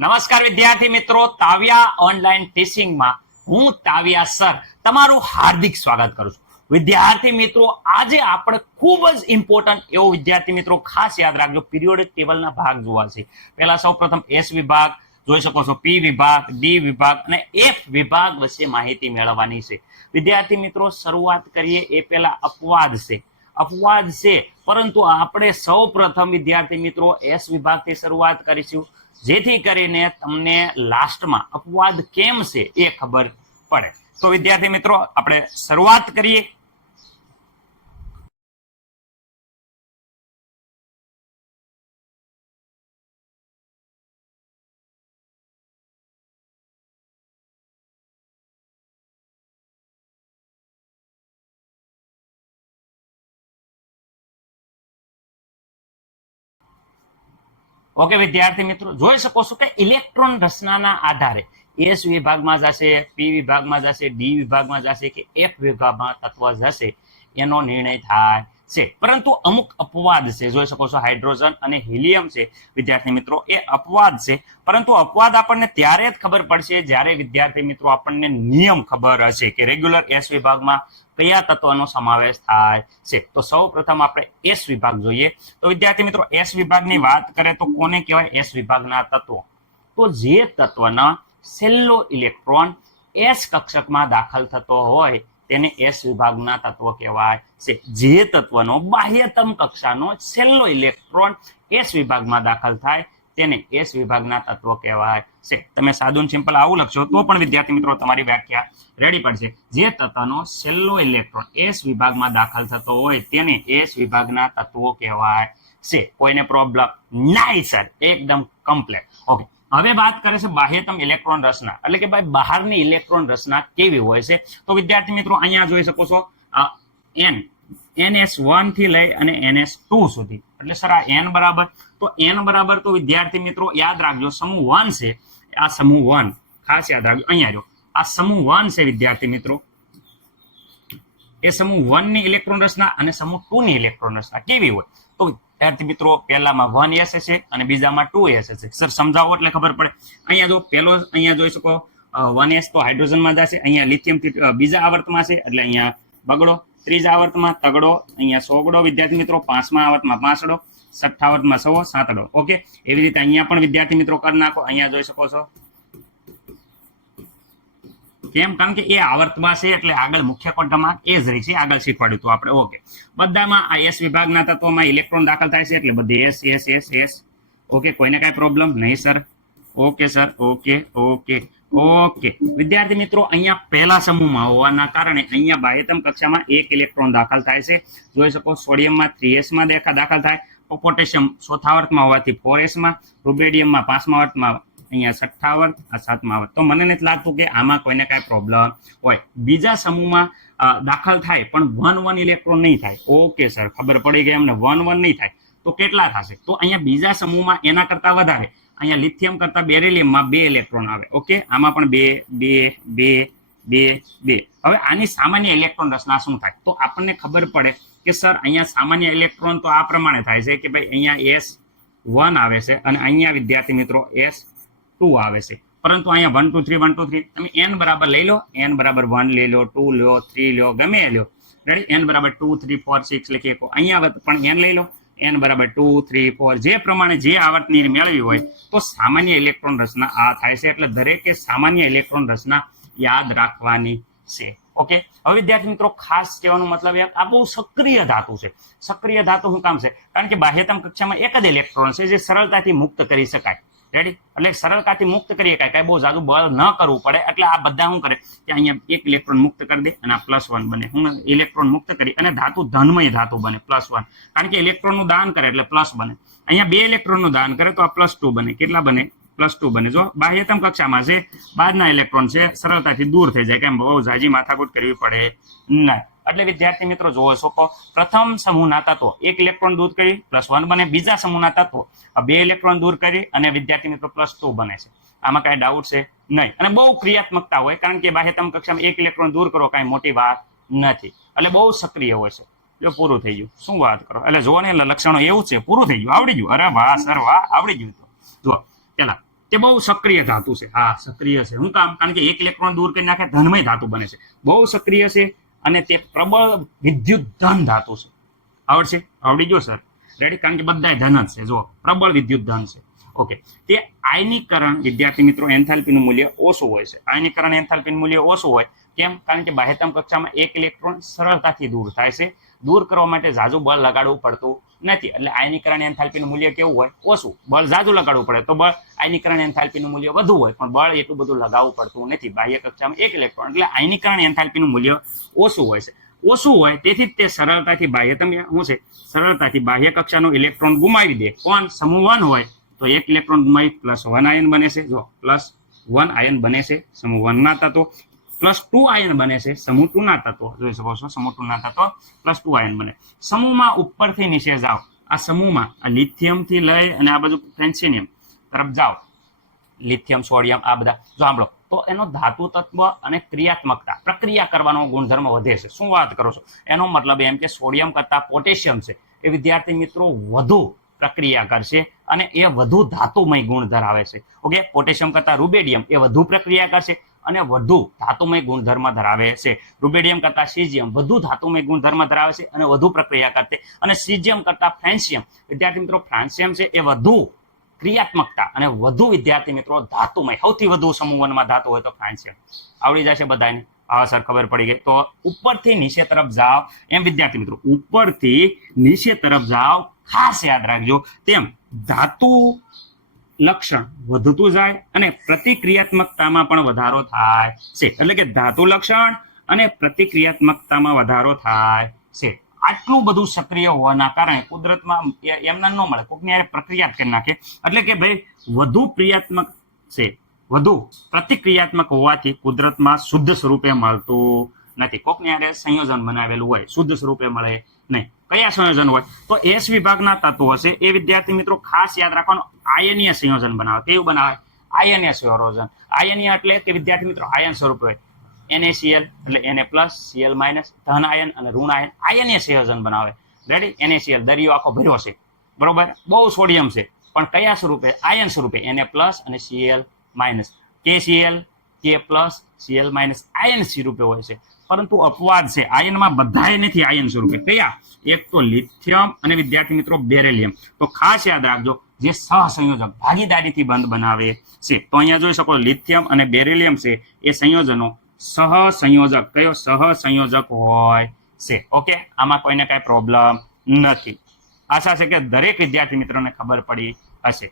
નમસ્કાર વિદ્યાર્થી મિત્રો, તાવ્યા ઓનલાઈન ટીચિંગમાં હું તાવ્યા સર તમારું હાર્દિક સ્વાગત કરું છું. વિદ્યાર્થી મિત્રો, આજે આપણે ખૂબ જ ઇમ્પોર્ટન્ટ એવો વિદ્યાર્થી મિત્રો ખાસ યાદ રાખજો, પિરિયોડિક ટેબલના ભાગ જોવા છે. પહેલા સૌપ્રથમ એસ વિભાગ જોઈ શકો છો, પી વિભાગ, ડી વિભાગ અને એફ વિભાગ વચ્ચે માહિતી મેળવવાની છે. વિદ્યાર્થી મિત્રો, શરૂઆત કરીએ એ પહેલા અપવાદ છે, પરંતુ આપણે સૌપ્રથમ વિદ્યાર્થી મિત્રો એસ વિભાગથી શરૂઆત કરીશું, જેથી કરીને તમને લાસ્ટમાં અપવાદ કેમ છે એ ખબર પડે. તો વિદ્યાર્થી મિત્રો, આપણે શરૂઆત કરીએ. ઓકે વિદ્યાર્થી મિત્રો, જોઈ શકો છો કે ઇલેક્ટ્રોન રચનાના આધારે એસ વિભાગમાં જશે, પી વિભાગમાં જશે, ડી વિભાગમાં જશે કે એફ વિભાગમાં તત્વ જશે એનો નિર્ણય થાય છે. પરંતુ અમુક અપવાદ છે, જોઈ શકો છો હાઇડ્રોજન અને હિલિયમ છે વિદ્યાર્થી મિત્રો, એ અપવાદ છે. પરંતુ અપવાદ આપણને ત્યારે જ ખબર પડશે જ્યારે વિદ્યાર્થી મિત્રો આપણને નિયમ ખબર હશે કે રેગ્યુલર એસ વિભાગમાં કયા તત્વનો સમાવેશ થાય છે. તો સૌ પ્રથમ આપણે એસ વિભાગ જોઈએ. તો વિદ્યાર્થી મિત્રો, એસ વિભાગની વાત કરે તો કોને કહેવાય એસ વિભાગના તત્વો? તો જે તત્વના છેલ્લો ઇલેક્ટ્રોન એસ કક્ષકમાં દાખલ થતો હોય તેને એસ વિભાગના તત્વ કહેવાય છે. જે તત્વનો બાહ્યતમ કક્ષાનો છેલ્લો ઇલેક્ટ્રોન એસ વિભાગમાં દાખલ થાય તેને એસ વિભાગના તત્વ કહેવાય છે. તમે સાદું સિમ્પલ આવું લખશો તો પણ વિદ્યાર્થી મિત્રો તમારી વ્યાખ્યા રેડી પડશે. જે તત્વનો છેલ્લો ઇલેક્ટ્રોન એસ વિભાગમાં દાખલ થતો હોય તેને એસ વિભાગના તત્વો કહેવાય છે. કોઈને પ્રોબ્લેમ નહીં સર? એકદમ કમ્પ્લીટ. ઓકે, હવે વાત કરે છે બાહ્યતમ ઇલેક્ટ્રોન રચના, એટલે કે ભાઈ બહારની ઇલેક્ટ્રોન રચના કેવી હોય છે. તો વિદ્યાર્થી મિત્રો અહીંયા જોઈ શકો છો NS1 થી લઈ અને NS2 સુધી, એટલે સર આ n બરાબર, તો n બરાબર તો વિદ્યાર્થી મિત્રો યાદ રાખજો સમૂહ 1 છે. આ સમૂહ 1 ખાસ યાદ રાખજો. અહીંયા જો આ સમૂહ 1 છે વિદ્યાર્થી મિત્રો, એ સમૂહ 1 ની ઇલેક્ટ્રોન રચના અને સમૂહ 2 ની ઇલેક્ટ્રોન રચના કેવી હોય? તો વિદ્યાર્થી મિત્રો, પહેલામાં 1s છે અને બીજામાં 2s છે. સર સમજાવો એટલે ખબર પડે. અહીંયા જો પહેલો અહીંયા જોઈ શકો 1s તો હાઇડ્રોજનમાં જશે, અહીંયા લિથિયમ થી બીજા આવર્તમાં છે એટલે અહીંયા બગડો, ત્રીજા આવર્તમાં તગડો, અહીંયા સોગડો વિદ્યાર્થી મિત્રો, પાંચમા આવર્તમાં પાંસડો, છઠ્ઠા આવર્તમાં સવો, સાતડો. ઓકે, એવી રીતે અહીંયા પણ વિદ્યાર્થી મિત્રો કરી નાખો. અહીંયા જોઈ શકો છો કેમ? કારણ કે એ આવર્તમાં છે એટલે આગળ મુખ્ય ક્વોન્ટમમાં એ જ રહી છે, આગળ શીખવાડ્યું હતું આપણે. ઓકે, બધામાં આ એસ વિભાગના તત્વોમાં ઇલેક્ટ્રોન દાખલ થાય છે એટલે બધી S S S S. Okay, કોઈને કાંઈ પ્રોબ્લેમ નહીં sir? Okay sir, okay okay okay. વિદ્યાર્થી મિત્રો, અહીંયા પહેલા સમૂહમાં હોવાના કારણે અહીંયા બાહ્યતમ કક્ષામાં એક ઇલેક્ટ્રોન દાખલ થાય છે. જોઈ શકો સોડિયમમાં 3s માં દાખલ થાય, પોટેશિયમ ચોથા આવર્તમાં હોવાથી 4s માં, રૂબેડિયમમાં પાંચમા આવર્તમાં, અહીંયા છઠ્ઠા આવર્ત, આ સાતમા આવર્ત. તો મને નથી લાગતું કે આમાં કોઈને કાંઈ પ્રોબ્લેમ હોય. બીજા સમૂહમાં દાખલ થાય પણ 1 ઇલેક્ટ્રોન નહીં થાય. ઓકે સર, ખબર પડી ગઈ અમને, 1 નહીં થાય તો કેટલા થશે? તો અહીંયા બીજા સમૂહમાં એના કરતા વધારે, અહીંયા લિથિયમ કરતા બેરિલિયમમાં 2 ઇલેક્ટ્રોન આવે. ઓકે, આમાં પણ 2 2 2 2 2. હવે આની સામાન્ય ઇલેક્ટ્રોન રચના શું થાય? તો આપણને ખબર પડે કે સર અહીંયા સામાન્ય ઇલેક્ટ્રોન તો આ પ્રમાણે થાય છે કે ભાઈ અહીંયા S1 આવે છે અને અહીંયા વિદ્યાર્થી મિત્રો S2 આવે છે. પરંતુ અહીંયા 1 2 3 1 2 3 તમે n બરાબર લઈ લો, n બરાબર 1 લઈ લો, 2 લો, 3 લો, ગમે લો. રેડી? n બરાબર 2 3 4 6 લખી શકો. અહીંયા પણ n લઈ લો, n બરાબર 2 3 4, જે પ્રમાણે જે આવર્તની મેળવી હોય તો સામાન્ય ઇલેક્ટ્રોન રચના આ થાય છે. એટલે દરેકે સામાન્ય ઇલેક્ટ્રોન રચના યાદ રાખવાની છે. ઓકે, હવે વિદ્યાર્થી મિત્રો ખાસ કહેવાનો મતલબ આ બહુ સક્રિય ધાતુ છે. સક્રિય ધાતુ શું કામ છે? કારણ કે બાહ્યતમ કક્ષામાં એક જ ઇલેક્ટ્રોન છે જે સરળતાથી મુક્ત કરી શકાય. રેડી? એટલે સરળતાથી મુક્ત કરી શકાય, કાંઈ બહુ જાજુ બળ ન કરવું પડે. એટલે આ બધા શું કરે કે અહીંયા એક ઇલેક્ટ્રોન મુક્ત કરી દે અને આ +1 બને. હું ઇલેક્ટ્રોન મુક્ત કરી અને ધાતુ ધનમય ધાતુ બને +1, કારણ કે ઇલેક્ટ્રોનનું દાન કરે એટલે પ્લસ બને. અહીંયા 2 ઇલેક્ટ્રોનનું દાન કરે તો આ +2 બને. કેટલા બને? +2 બને. જો બાહ્યતમ કક્ષામાં છે, બહારના ઇલેક્ટ્રોન છે સરળતાથી દૂર થઈ જાય, કેમ બહુ ઝાઝી માથાકૂટ કરવી પડે નહીં. એટલે વિદ્યાર્થી મિત્રો જોવો છો, પ્રથમ સમૂહના તત્વો એક ઇલેક્ટ્રોન દૂર કરી +1 બને, બીજા સમૂહના તત્વો 2 ઇલેક્ટ્રોન દૂર કરી અને વિદ્યાર્થી મિત્રો +2 બને છે. આમાં કાંઈ ડાઉટ છે નહીં. અને બહુ ક્રિયાત્મકતા હોય, કારણ કે બાહ્યતમ કક્ષામાં એક ઇલેક્ટ્રોન દૂર કરો કાંઈ મોટી વાત નથી, એટલે બહુ સક્રિય હોય છે. જો પૂરું થઈ ગયું, શું વાત કરો? એટલે જો ને લક્ષણો એવું છે, પૂરું થઈ ગયું, આવડી ગયું. અરે વાહ સર વાહ, આવડી ગયું. જો પેલા તે બહુ સક્રિય ધાતુ છે. હા, સક્રિય છે. શું કામ? કારણ કે એક ઇલેક્ટ્રોન દૂર કરી નાખે ધનમય ધાતુ બને છે. બહુ સક્રિય છે અને તે પ્રબળ વિદ્યુત ધન ધાતુ છે. આવડશે? આવડી ગયો સર? રેડી? કારણ કે બધા ધન જ છે. જો પ્રબળ વિદ્યુત ધન છે. ઓકે. તે આયનીકરણ વિદ્યાર્થી મિત્રો એન્થાલ્પીનું મૂલ્ય ઓછું હોય છે. આયનીકરણ એન્થાલ્પીનું મૂલ્ય ઓછું હોય કેમ? કારણ કે બાહ્યતમ કક્ષામાં એક ઇલેક્ટ્રોન સરળતાથી દૂર થાય છે. દૂર કરવા માટે ઝાઝુ બળ લગાડવું પડતું નથી. એટલે આયનીકરણ એન્થાલ્પીનું મૂલ્ય કેવું હોય? ઓછું. બળ ઝાઝુ લગાડવું પડે તો બળ આયનીકરણ એન્થાલ્પીનું મૂલ્ય વધુ હોય, પણ બળ એટલું બધું લગાવવું પડતું નથી. બાહ્ય કક્ષામાં એક ઇલેક્ટ્રોન એટલે આયનીકરણ એન્થાલ્પીનું મૂલ્ય ઓછું હોય છે. ઓછું હોય તેથી જ તે સરળતાથી બાહ્યતમ શું છે? સરળતાથી બાહ્ય કક્ષાનો ઇલેક્ટ્રોન ગુમાવી દે. કોણ? સમૂહ 1 હોય તો એક ઇલેક્ટ્રોન ગુમાવી +1 આયન બને છે. જો +1 આયન બને છે સમૂહ 1 ના તત્વો, +2 આયન બને છે સમૂહ 2 ના તત્વો. જોઈ શકો છો સમૂહ 2 ના તત્વો +2 આયન બને. સમૂહમાં ઉપરથી નીચે જાઓ. આ સમૂહમાં આ લિથિયમ થી લઈ અને આ બાજુ ફ્રેન્સિનિયમ તરફ જાઓ. લિથિયમ, સોડિયમ આ બધા જો સાંભળો તો એનો ધાતુ તત્વ અને ક્રિયાત્મકતા પ્રક્રિયા કરવાનો ગુણધર્મ વધે છે. શું વાત કરો છો? એનો મતલબ એમ કે સોડિયમ કરતા પોટેશિયમ છે એ વિદ્યાર્થી મિત્રો વધુ પ્રક્રિયા કરશે અને એ વધુ ધાતુમય ગુણ ધરાવે છે. ઓકે, પોટેશિયમ કરતા રૂબેડિયમ એ વધુ પ્રક્રિયા કરશે અને વધુ ધાતુમય ગુણધર્મ ધરાવે છે. રૂબેડિયમ કરતા સીઝિયમ વધુ ધાતુમય ગુણધર્મ ધરાવે છે અને વધુ પ્રક્રિયા કરશે. અને સીઝિયમ કરતા ફ્રાન્સિયમ વિદ્યાર્થી મિત્રો ફ્રાન્સિયમ છે એ વધુ ક્રિયાત્મકતા અને વધુ વિદ્યાર્થી મિત્રો ધાતુમય. સૌથી વધુ સમૂહ 1 માં ધાતુ હોય તો ફ્રાન્સિયમ. આવડી જશે બધાને? હા સર, ખબર પડી ગઈ. તો ઉપરથી નીચે તરફ જાઓ એમ વિદ્યાર્થી મિત્રો ઉપરથી નીચે તરફ જાઓ, ખાસ યાદ રાખજો. તેમ ધાતુ લક્ષણ વધતું જાય અને પ્રતિક્રિયાત્મકતામાં પણ વધારો થાય છે. એટલે કે ધાતુ લક્ષણ અને પ્રતિક્રિયાત્મકતામાં વધારો થાય છે. આટલું બધું સક્રિય હોવાના કારણે કુદરતમાં એમના ન મળે, કોકની યારે પ્રક્રિયા કરી નાખે. એટલે કે ભાઈ વધુ ક્રિયાત્મક છે, વધુ પ્રતિક્રિયાત્મક હોવાથી કુદરતમાં શુદ્ધ સ્વરૂપે મળતું નથી. કોકની યારે સંયોજન બનાવેલું હોય, શુદ્ધ સ્વરૂપે મળે નહીં. કયા સંયોજન હોય? તો એસ વિભાગના તત્વો હશે એ વિદ્યાર્થી મિત્રો ખાસ યાદ રાખવાનું આયનીય સંયોજન બનાવે. કેવું બનાવે? આયનીય સંયોજન. આયનીય એટલે કે વિદ્યાર્થી મિત્રો આયન સ્વરૂપે હોય. NaCl એટલે Na+, Cl- ધન આયન અને ઋણ આયન આયનીય સંયોજન બનાવે. રેડી? NaCl દરિયો આખો ભર્યો છે, બરોબર? બહુ સોડિયમ છે, પણ કયા સ્વરૂપે? આયન સ્વરૂપે. Na+ અને Cl-. KCl, K+, Cl- ion સ્વરૂપે હોય છે. પરંતુ અપવાદ છે, આયનમાં બધાએ નથી આયન સ્વરૂપે. કયા? એક તો લિથિયમ અને વિદ્યાર્થી મિત્રો બેરિલિયમ. તો ખાસ યાદ રાખજો જે સહસંયોજક ભાગીદારીથી બંધ બનાવે છે. તો અહીંયા જોઈ શકો લિથિયમ અને બેરિલિયમ છે એ સંયોજનો સહસંયોજક. કયો? સહસંયોજક હોય છે. ઓકે, આમાં કોઈને કઈ પ્રોબ્લેમ નથી. આશા છે કે દરેક વિદ્યાર્થી મિત્રોને ખબર પડી હશે.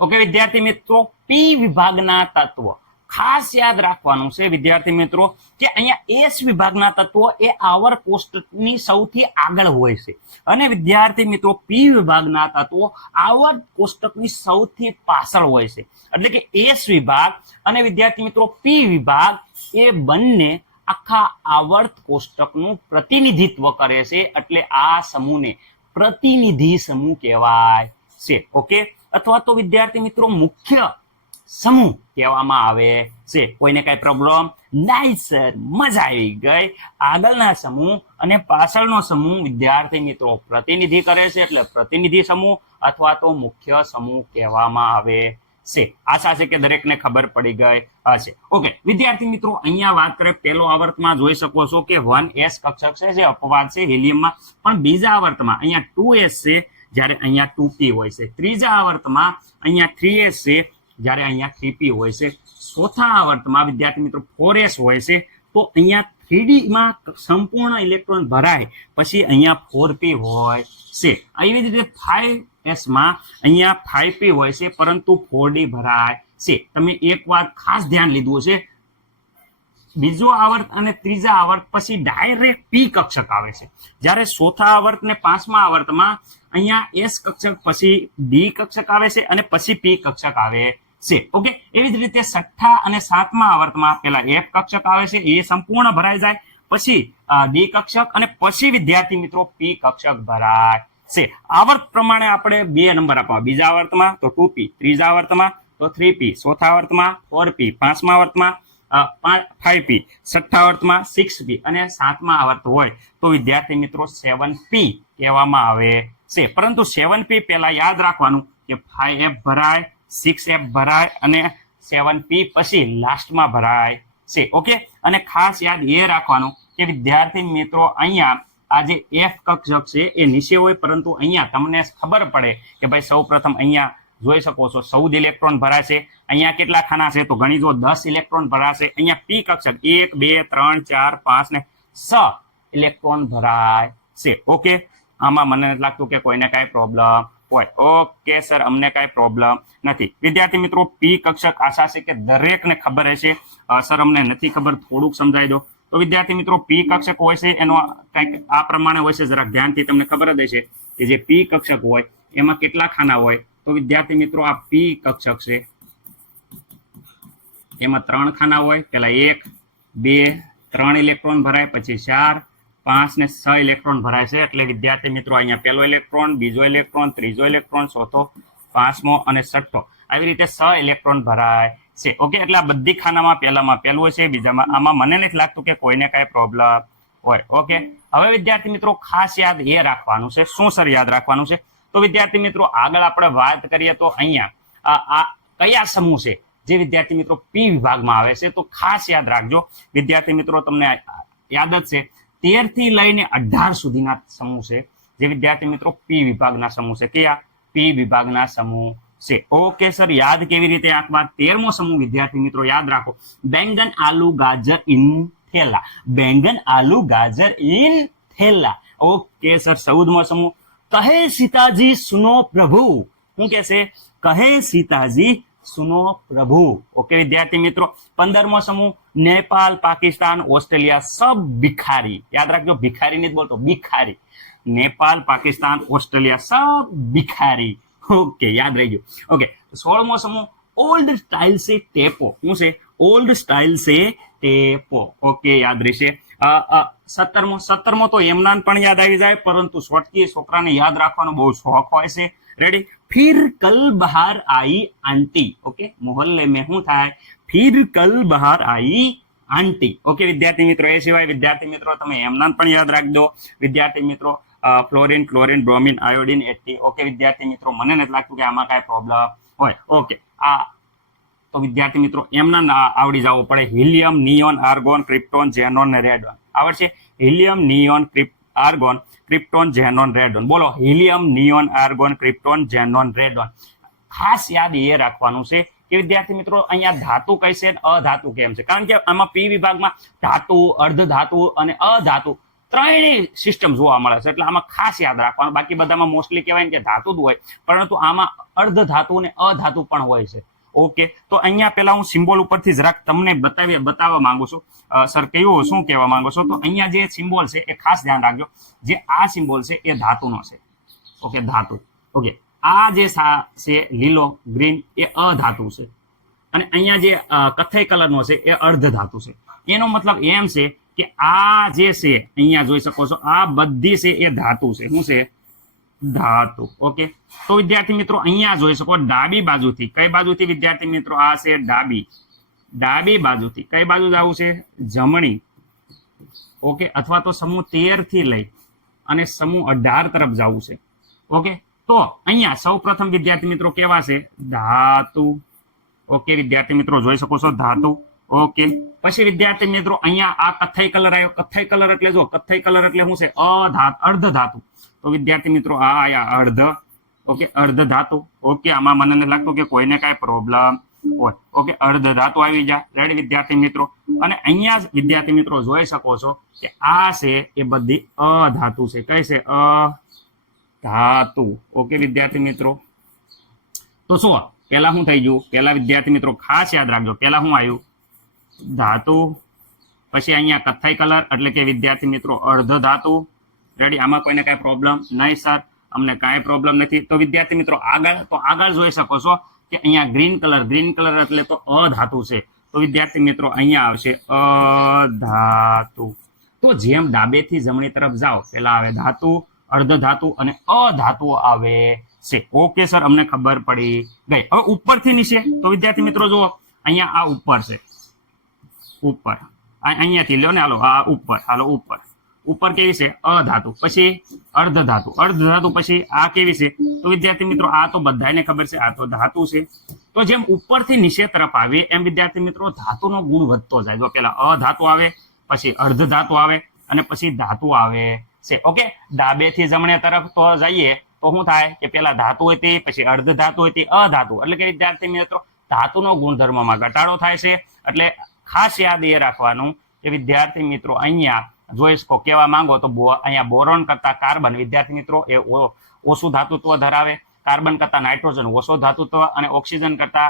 ઓકે વિદ્યાર્થી મિત્રો, પી વિભાગના તત્વો ખાસ યાદ રાખવાનું છે વિદ્યાર્થી મિત્રો કે અહીંયા એસ વિભાગના તત્વો એ આવર્ત કોષ્ટકની સૌથી આગળ હોય છે અને વિદ્યાર્થી મિત્રો પી વિભાગના તત્વો આવર્ત કોષ્ટકની સૌથી પાછળ હોય છે. એટલે કે એસ વિભાગ અને વિદ્યાર્થી મિત્રો પી વિભાગ એ બંને આખા આવર્ત કોષ્ટકનું પ્રતિનિધિત્વ કરે છે. એટલે આ સમૂહને પ્રતિનિધિ સમૂહ કહેવાય છે. ઓકે, અથવા તો વિદ્યાર્થી મિત્રો મુખ્ય સમૂહ કહેવામાં આવે છે. કોઈને કઈ પ્રોબ્લેમ? નહીં સર, મજા આવી ગઈ. આગળના સમૂહ અને પાછળનો સમૂહ વિદ્યાર્થી મિત્રો પ્રતિનિધિ કરે છે એટલે પ્રતિનિધિ સમૂહ અથવા તો મુખ્ય સમૂહ કહેવામાં આવે છે. આશા છે કે દરેકને ખબર પડી ગઈ હશે. ઓકે વિદ્યાર્થી મિત્રો, અહીંયા વાત કરીએ પહેલો આવર્તમાં જોઈ શકો છો કે 1s કક્ષક છે જે અપવાદ છે હિલિયમમાં, પણ બીજા આવર્તમાં અહીંયા 2s છે જ્યારે અહીંયા 2p હોય છે. ત્રીજા આવર્તમાં અહીંયા 3s છે જ્યારે અહીંયા 3p હોય છે. ચોથા આવર્તમાં વિદ્યાર્થી મિત્રો 4s હોય છે. તો અહીંયા 3d માં સંપૂર્ણ ઇલેક્ટ્રોન ભરાય પછી અહીંયા 4p હોય છે. એવી જ રીતે 5s માં અહીંયા 5p હોય છે પરંતુ 4d ભરાય છે. તમે એક વાત ખાસ ધ્યાન લીધું છે, બીજો આવર્ત અને ત્રીજા આવર્ત પછી ડાયરેક્ટ પી કક્ષક આવે છે. જ્યારે ચોથા આવર્ત ને પાંચમા આવર્તમાં અહીંયા એસ કક્ષક પછી ડી કક્ષક આવે છે અને પછી પી કક્ષક આવે છે. ઓકે, એવી જ રીતે છઠ્ઠા અને સાતમા આવર્તમાં પેલા એફ કક્ષક આવે છે, એ સંપૂર્ણ ભરાઈ જાય. પછી ડી કક્ષક અને પછી વિદ્યાર્થી મિત્રો પી કક્ષક ભરાય છે. આવર્ત પ્રમાણે આપણે 2 નંબર આપવા, બીજા આવર્તમાં તો 2p, ત્રીજા આવર્તમાં તો 3p, ચોથા આવર્તમાં 4p, પાંચમા આવર્તમાં 5p, છઠ્ઠા આવર્તમાં 6p અને સાતમા આવર્ત હોય તો વિદ્યાર્થી મિત્રો 7p કહેવામાં આવે છે. પરંતુ 7p પહેલા યાદ રાખવાનું કે 5f ભરાય, 6f ભરાય અને 7p પછી લાસ્ટમાં ભરાય છે. ઓકે, અને ખાસ યાદ એ રાખવાનું કે વિદ્યાર્થી મિત્રો અહીંયા આ જે એફ કક્ષક છે એ નીચે હોય, પરંતુ અહીંયા તમને ખબર પડે કે ભાઈ સૌ પ્રથમ અહીંયા જોઈ શકો છો 14 ઇલેક્ટ્રોન ભરાય છે. અહીંયા કેટલા ખાના છે તો ગણી જો 10 ઇલેક્ટ્રોન ભરાશે. અહીંયા પી કક્ષક 1 2 3 4 5 ને 6 ઇલેક્ટ્રોન ભરાય છે. ઓકે, આમાં મને નથી લાગતું કે કોઈને કાંઈ પ્રોબ્લેમ હોય. ઓકે સર, અમને કાંઈ પ્રોબ્લેમ નથી. વિદ્યાર્થી મિત્રો પી કક્ષક આશા છે કે દરેકને ખબર હશે. સર અમને નથી ખબર, થોડુંક સમજાવી દો. તો વિદ્યાર્થી મિત્રો પી કક્ષક હોય છે એનો કંઈક આ પ્રમાણે હોય છે, જરાક ધ્યાનથી તમને ખબર જ હશે કે જે પી કક્ષક હોય એમાં કેટલા ખાના હોય. તો વિદ્યાર્થી મિત્રો આ પી કક્ષક છે એમાં 3 ખાના હોય. પહેલા 1 2 3 ઇલેક્ટ્રોન ભરાય, પછી 4 5 ને 6 ઇલેક્ટ્રોન ભરાય છે. એટલે વિદ્યાર્થી મિત્રો અહીંયા પહેલો ઇલેક્ટ્રોન, બીજો ઇલેક્ટ્રોન, ત્રીજો ઇલેક્ટ્રોન, ચોથો, પાંચમો અને છઠ્ઠો, આવી રીતે 6 ઇલેક્ટ્રોન ભરાય છે. ઓકે, એટલે આ બધી ખાનામાં પહેલામાં પહેલું હશે, બીજામાં આમાં મને નથી લાગતું કે કોઈને કાંઈ પ્રોબ્લેમ હોય. ઓકે, હવે વિદ્યાર્થી મિત્રો ખાસ યાદ એ રાખવાનું છે. શું સર યાદ રાખવાનું છે? તો વિદ્યાર્થી મિત્રો આગળ આપણે વાત કરીએ તો અહીંયા આ કયા સમૂહ છે જે વિદ્યાર્થી મિત્રો પી વિભાગમાં આવે છે. તો ખાસ યાદ રાખજો વિદ્યાર્થી મિત્રો, તમને યાદ જ છે 13 થી લઈને 18 સુધીના સમૂહ છે જે વિદ્યાર્થી મિત્રો પી વિભાગના સમૂહ છે. કયા? પી વિભાગના સમૂહ છે. ઓકે સર, યાદ કેવી રીતે રાખવા? 13મો સમૂહ વિદ્યાર્થી મિત્રો યાદ રાખો, બેંગન આલુ ગાજર ઇન થેલા. બેંગન આલુ ગાજર ઇન થેલા. ઓકે સર, 14મો સમૂહ કહે સીતાજી સુનો પ્રભુ. શું કે છે? કહે સીતાજી સુનો પ્રભુ. ઓકે વિદ્યાર્થી મિત્રો, 15મો સમૂહ નેપાલ, પાકિસ્તાન, ઓસ્ટ્રેલિયા સબ ભિખારી. યાદ રાખજો, ભિખારી નહીં બોલતો, ભિખારી. નેપાલ, પાકિસ્તાન, ઓસ્ટ્રેલિયા સબ ભિખારી. ઓકે, યાદ રહી ગયું. ઓકે, 16મો સમૂહ ઓલ્ડ સ્ટાઇલ સે ટેપો. શું છે? ઓલ્ડ સ્ટાઇલ સે ટેપો. ઓકે, યાદ રહેશે. 17મો તો એમના પણ યાદ આવી જાય, પરંતુ છોટકી છોકરાને યાદ રાખવાનો બહુ શોખ હોય છે. રેડી? फिर कल बाहर आई आंटी. ओके, मोहल्ले में શું થાય? फिर कल बाहर आई आंटी. ओके વિદ્યાર્થી મિત્રો, એ સિવાય વિદ્યાર્થી મિત્રો તમે એમના પણ યાદ રાખજો. વિદ્યાર્થી મિત્રો ફ્લોરિન, ક્લોરિન, બ્રોમિન, આયોડિન, એટી. ઓકે વિદ્યાર્થી મિત્રો, મને નથી લાગતું કે આમાં કાંઈ પ્રોબ્લેમ હોય. ઓકે, આ તો વિદ્યાર્થી મિત્રો એમના આવડી જવું પડે. Helium, neon, argon, krypton, xenon ને રેડોન. આવડશે? Helium, neon, argon, krypton, xenon, radon. બોલો, helium, neon, argon, krypton, xenon, radon. ખાસ યાદ એ રાખવાનું છે કે વિદ્યાર્થી મિત્રો અહીંયા ધાતુ કઈ છે, અધાતુ કેમ છે? કારણ કે આમાં પી વિભાગમાં ધાતુ, અર્ધધાતુ અને અધાતુ ત્રણેય સિસ્ટમ જોવા મળે છે. એટલે આમાં ખાસ યાદ રાખવાનું. બાકી બધામાં મોસ્ટલી કહેવાય ને કે ધાતુ જ હોય, પરંતુ આમાં અર્ધધાતુ અને અધાતુ પણ હોય છે. ઓકે, તો અહીંયા પેલા હું સિમ્બોલ ઉપરથી જરાક તમને બતાવવા માંગુ છું. સર કયું શું કહેવા માંગો છો? તો અહીંયા જે સિમ્બોલ છે એ ખાસ ધ્યાન રાખજો. જે આ સિમ્બોલ છે એ ધાતુનો છે. ઓકે, ધાતુ. ઓકે, આ જે છે લીલો ગ્રીન એ અધાતુ છે, અને અહીંયા જે કથ્થઈ કલરનો છે એ અર્ધધાતુ છે. એનો મતલબ એમ છે કે આ જે છે અહીંયા જોઈ શકો છો, આ બધી છે એ ધાતુ છે. શું છે? ધાતુ. ઓકે, તો વિદ્યાર્થી મિત્રો અહીંયા જોઈ શકો ડાબી બાજુથી, કઈ બાજુથી વિદ્યાર્થી મિત્રો? આ છે ડાબી બાજુથી. કઈ બાજુ જવું છે? જમણી. ઓકે, અથવા તો સમૂહ 13 થી લઈ અને સમૂહ 18 તરફ જવું છે. ઓકે, તો અહીંયા સૌ પ્રથમ વિદ્યાર્થી મિત્રો કેવા છે? ધાતુ. ઓકે વિદ્યાર્થી મિત્રો જોઈ શકો છો ધાતુ. ઓકે, પછી વિદ્યાર્થી મિત્રો અહીંયા આ કથ્થઈ કલર આવ્યો. કથ્થઈ કલર એટલે જો, કથ્થઈ કલર એટલે શું છે? અર્ધધાતુ. તો વિદ્યાર્થી મિત્રો આ આયા અર્ધ. ઓકે, અર્ધધાતુ. ઓકે, આમાં મને નથી લાગતું કે કોઈને કાંઈ પ્રોબ્લેમ હોય. ઓકે, અર્ધધાતુ આવી જાય. રેડી વિદ્યાર્થી મિત્રો? અને અહીંયા વિદ્યાર્થી મિત્રો જોઈ શકો છો કે આ છે એ બધી અધાતુ છે. કઈ છે? અધાતુ. ઓકે વિદ્યાર્થી મિત્રો, તો શું પેલા શું થઈ ગયું? પેલા વિદ્યાર્થી મિત્રો ખાસ યાદ રાખજો, પેલા શું આવ્યું? ધાતુ. પછી અહીંયા કથ્થઈ કલર એટલે કે વિદ્યાર્થી મિત્રો અર્ધધાતુ. રેડી? આમાં કોઈને કાંઈ પ્રોબ્લેમ નહીં સર, અમને કાંઈ પ્રોબ્લેમ નથી. તો વિદ્યાર્થી મિત્રો આગળ જોઈ શકો છો કે અહીંયા ગ્રીન કલર એટલે તો અધાતુ છે. તો વિદ્યાર્થી મિત્રો અહીંયા આવશે અધાતુ. તો જેમ ડાબેથી જમણી તરફ જાઓ, પેલા આવે ધાતુ, અર્ધ ધાતુ અને અધાતુઓ આવે છે. ઓકે સર, અમને ખબર પડી ગઈ. હવે ઉપરથી નીચે તો વિદ્યાર્થી મિત્રો જુઓ, અહીંયા આ ઉપર છે, ઉપર અહીંયાથી લ્યો ને, હાલો આ ઉપર, હાલો ઉપર, ઉપર કેવી છે? અધાતુ, પછી અર્ધ ધાતુ, અર્ધ ધાતુ પછી આ કેવી છે? તો વિદ્યાર્થી મિત્રો આ તો બધાને ખબર છે, આ તો ધાતુ છે. તો જેમ ઉપરથી નીચે તરફ આવે એમ વિદ્યાર્થી મિત્રો ધાતુનો ગુણ વધતો જાય. જો પેલા અધાતુ આવે, પછી અર્ધ ધાતુ આવે અને પછી ધાતુ આવે છે. ઓકે, ડાબેથી જમણે તરફ તો જઈએ તો શું થાય કે પેલા ધાતુ હોય તે, પછી અર્ધ ધાતુ હોય તે, અધાતુ, એટલે કે વિદ્યાર્થી મિત્રો ધાતુનો ગુણધર્મમાં ઘટાડો થાય છે. એટલે ખાસ યાદ એ રાખવાનું કે વિદ્યાર્થી મિત્રો અહીંયા જોઈ શકો, કહેવા માંગો તો અહીંયા બોરોન કરતા કાર્બન વિદ્યાર્થી મિત્રો એ ઓછું ધાતુત્વ ધરાવે, કાર્બન કરતા નાઇટ્રોજન ઓછો ધાતુત્વ, અને ઓક્સિજન કરતા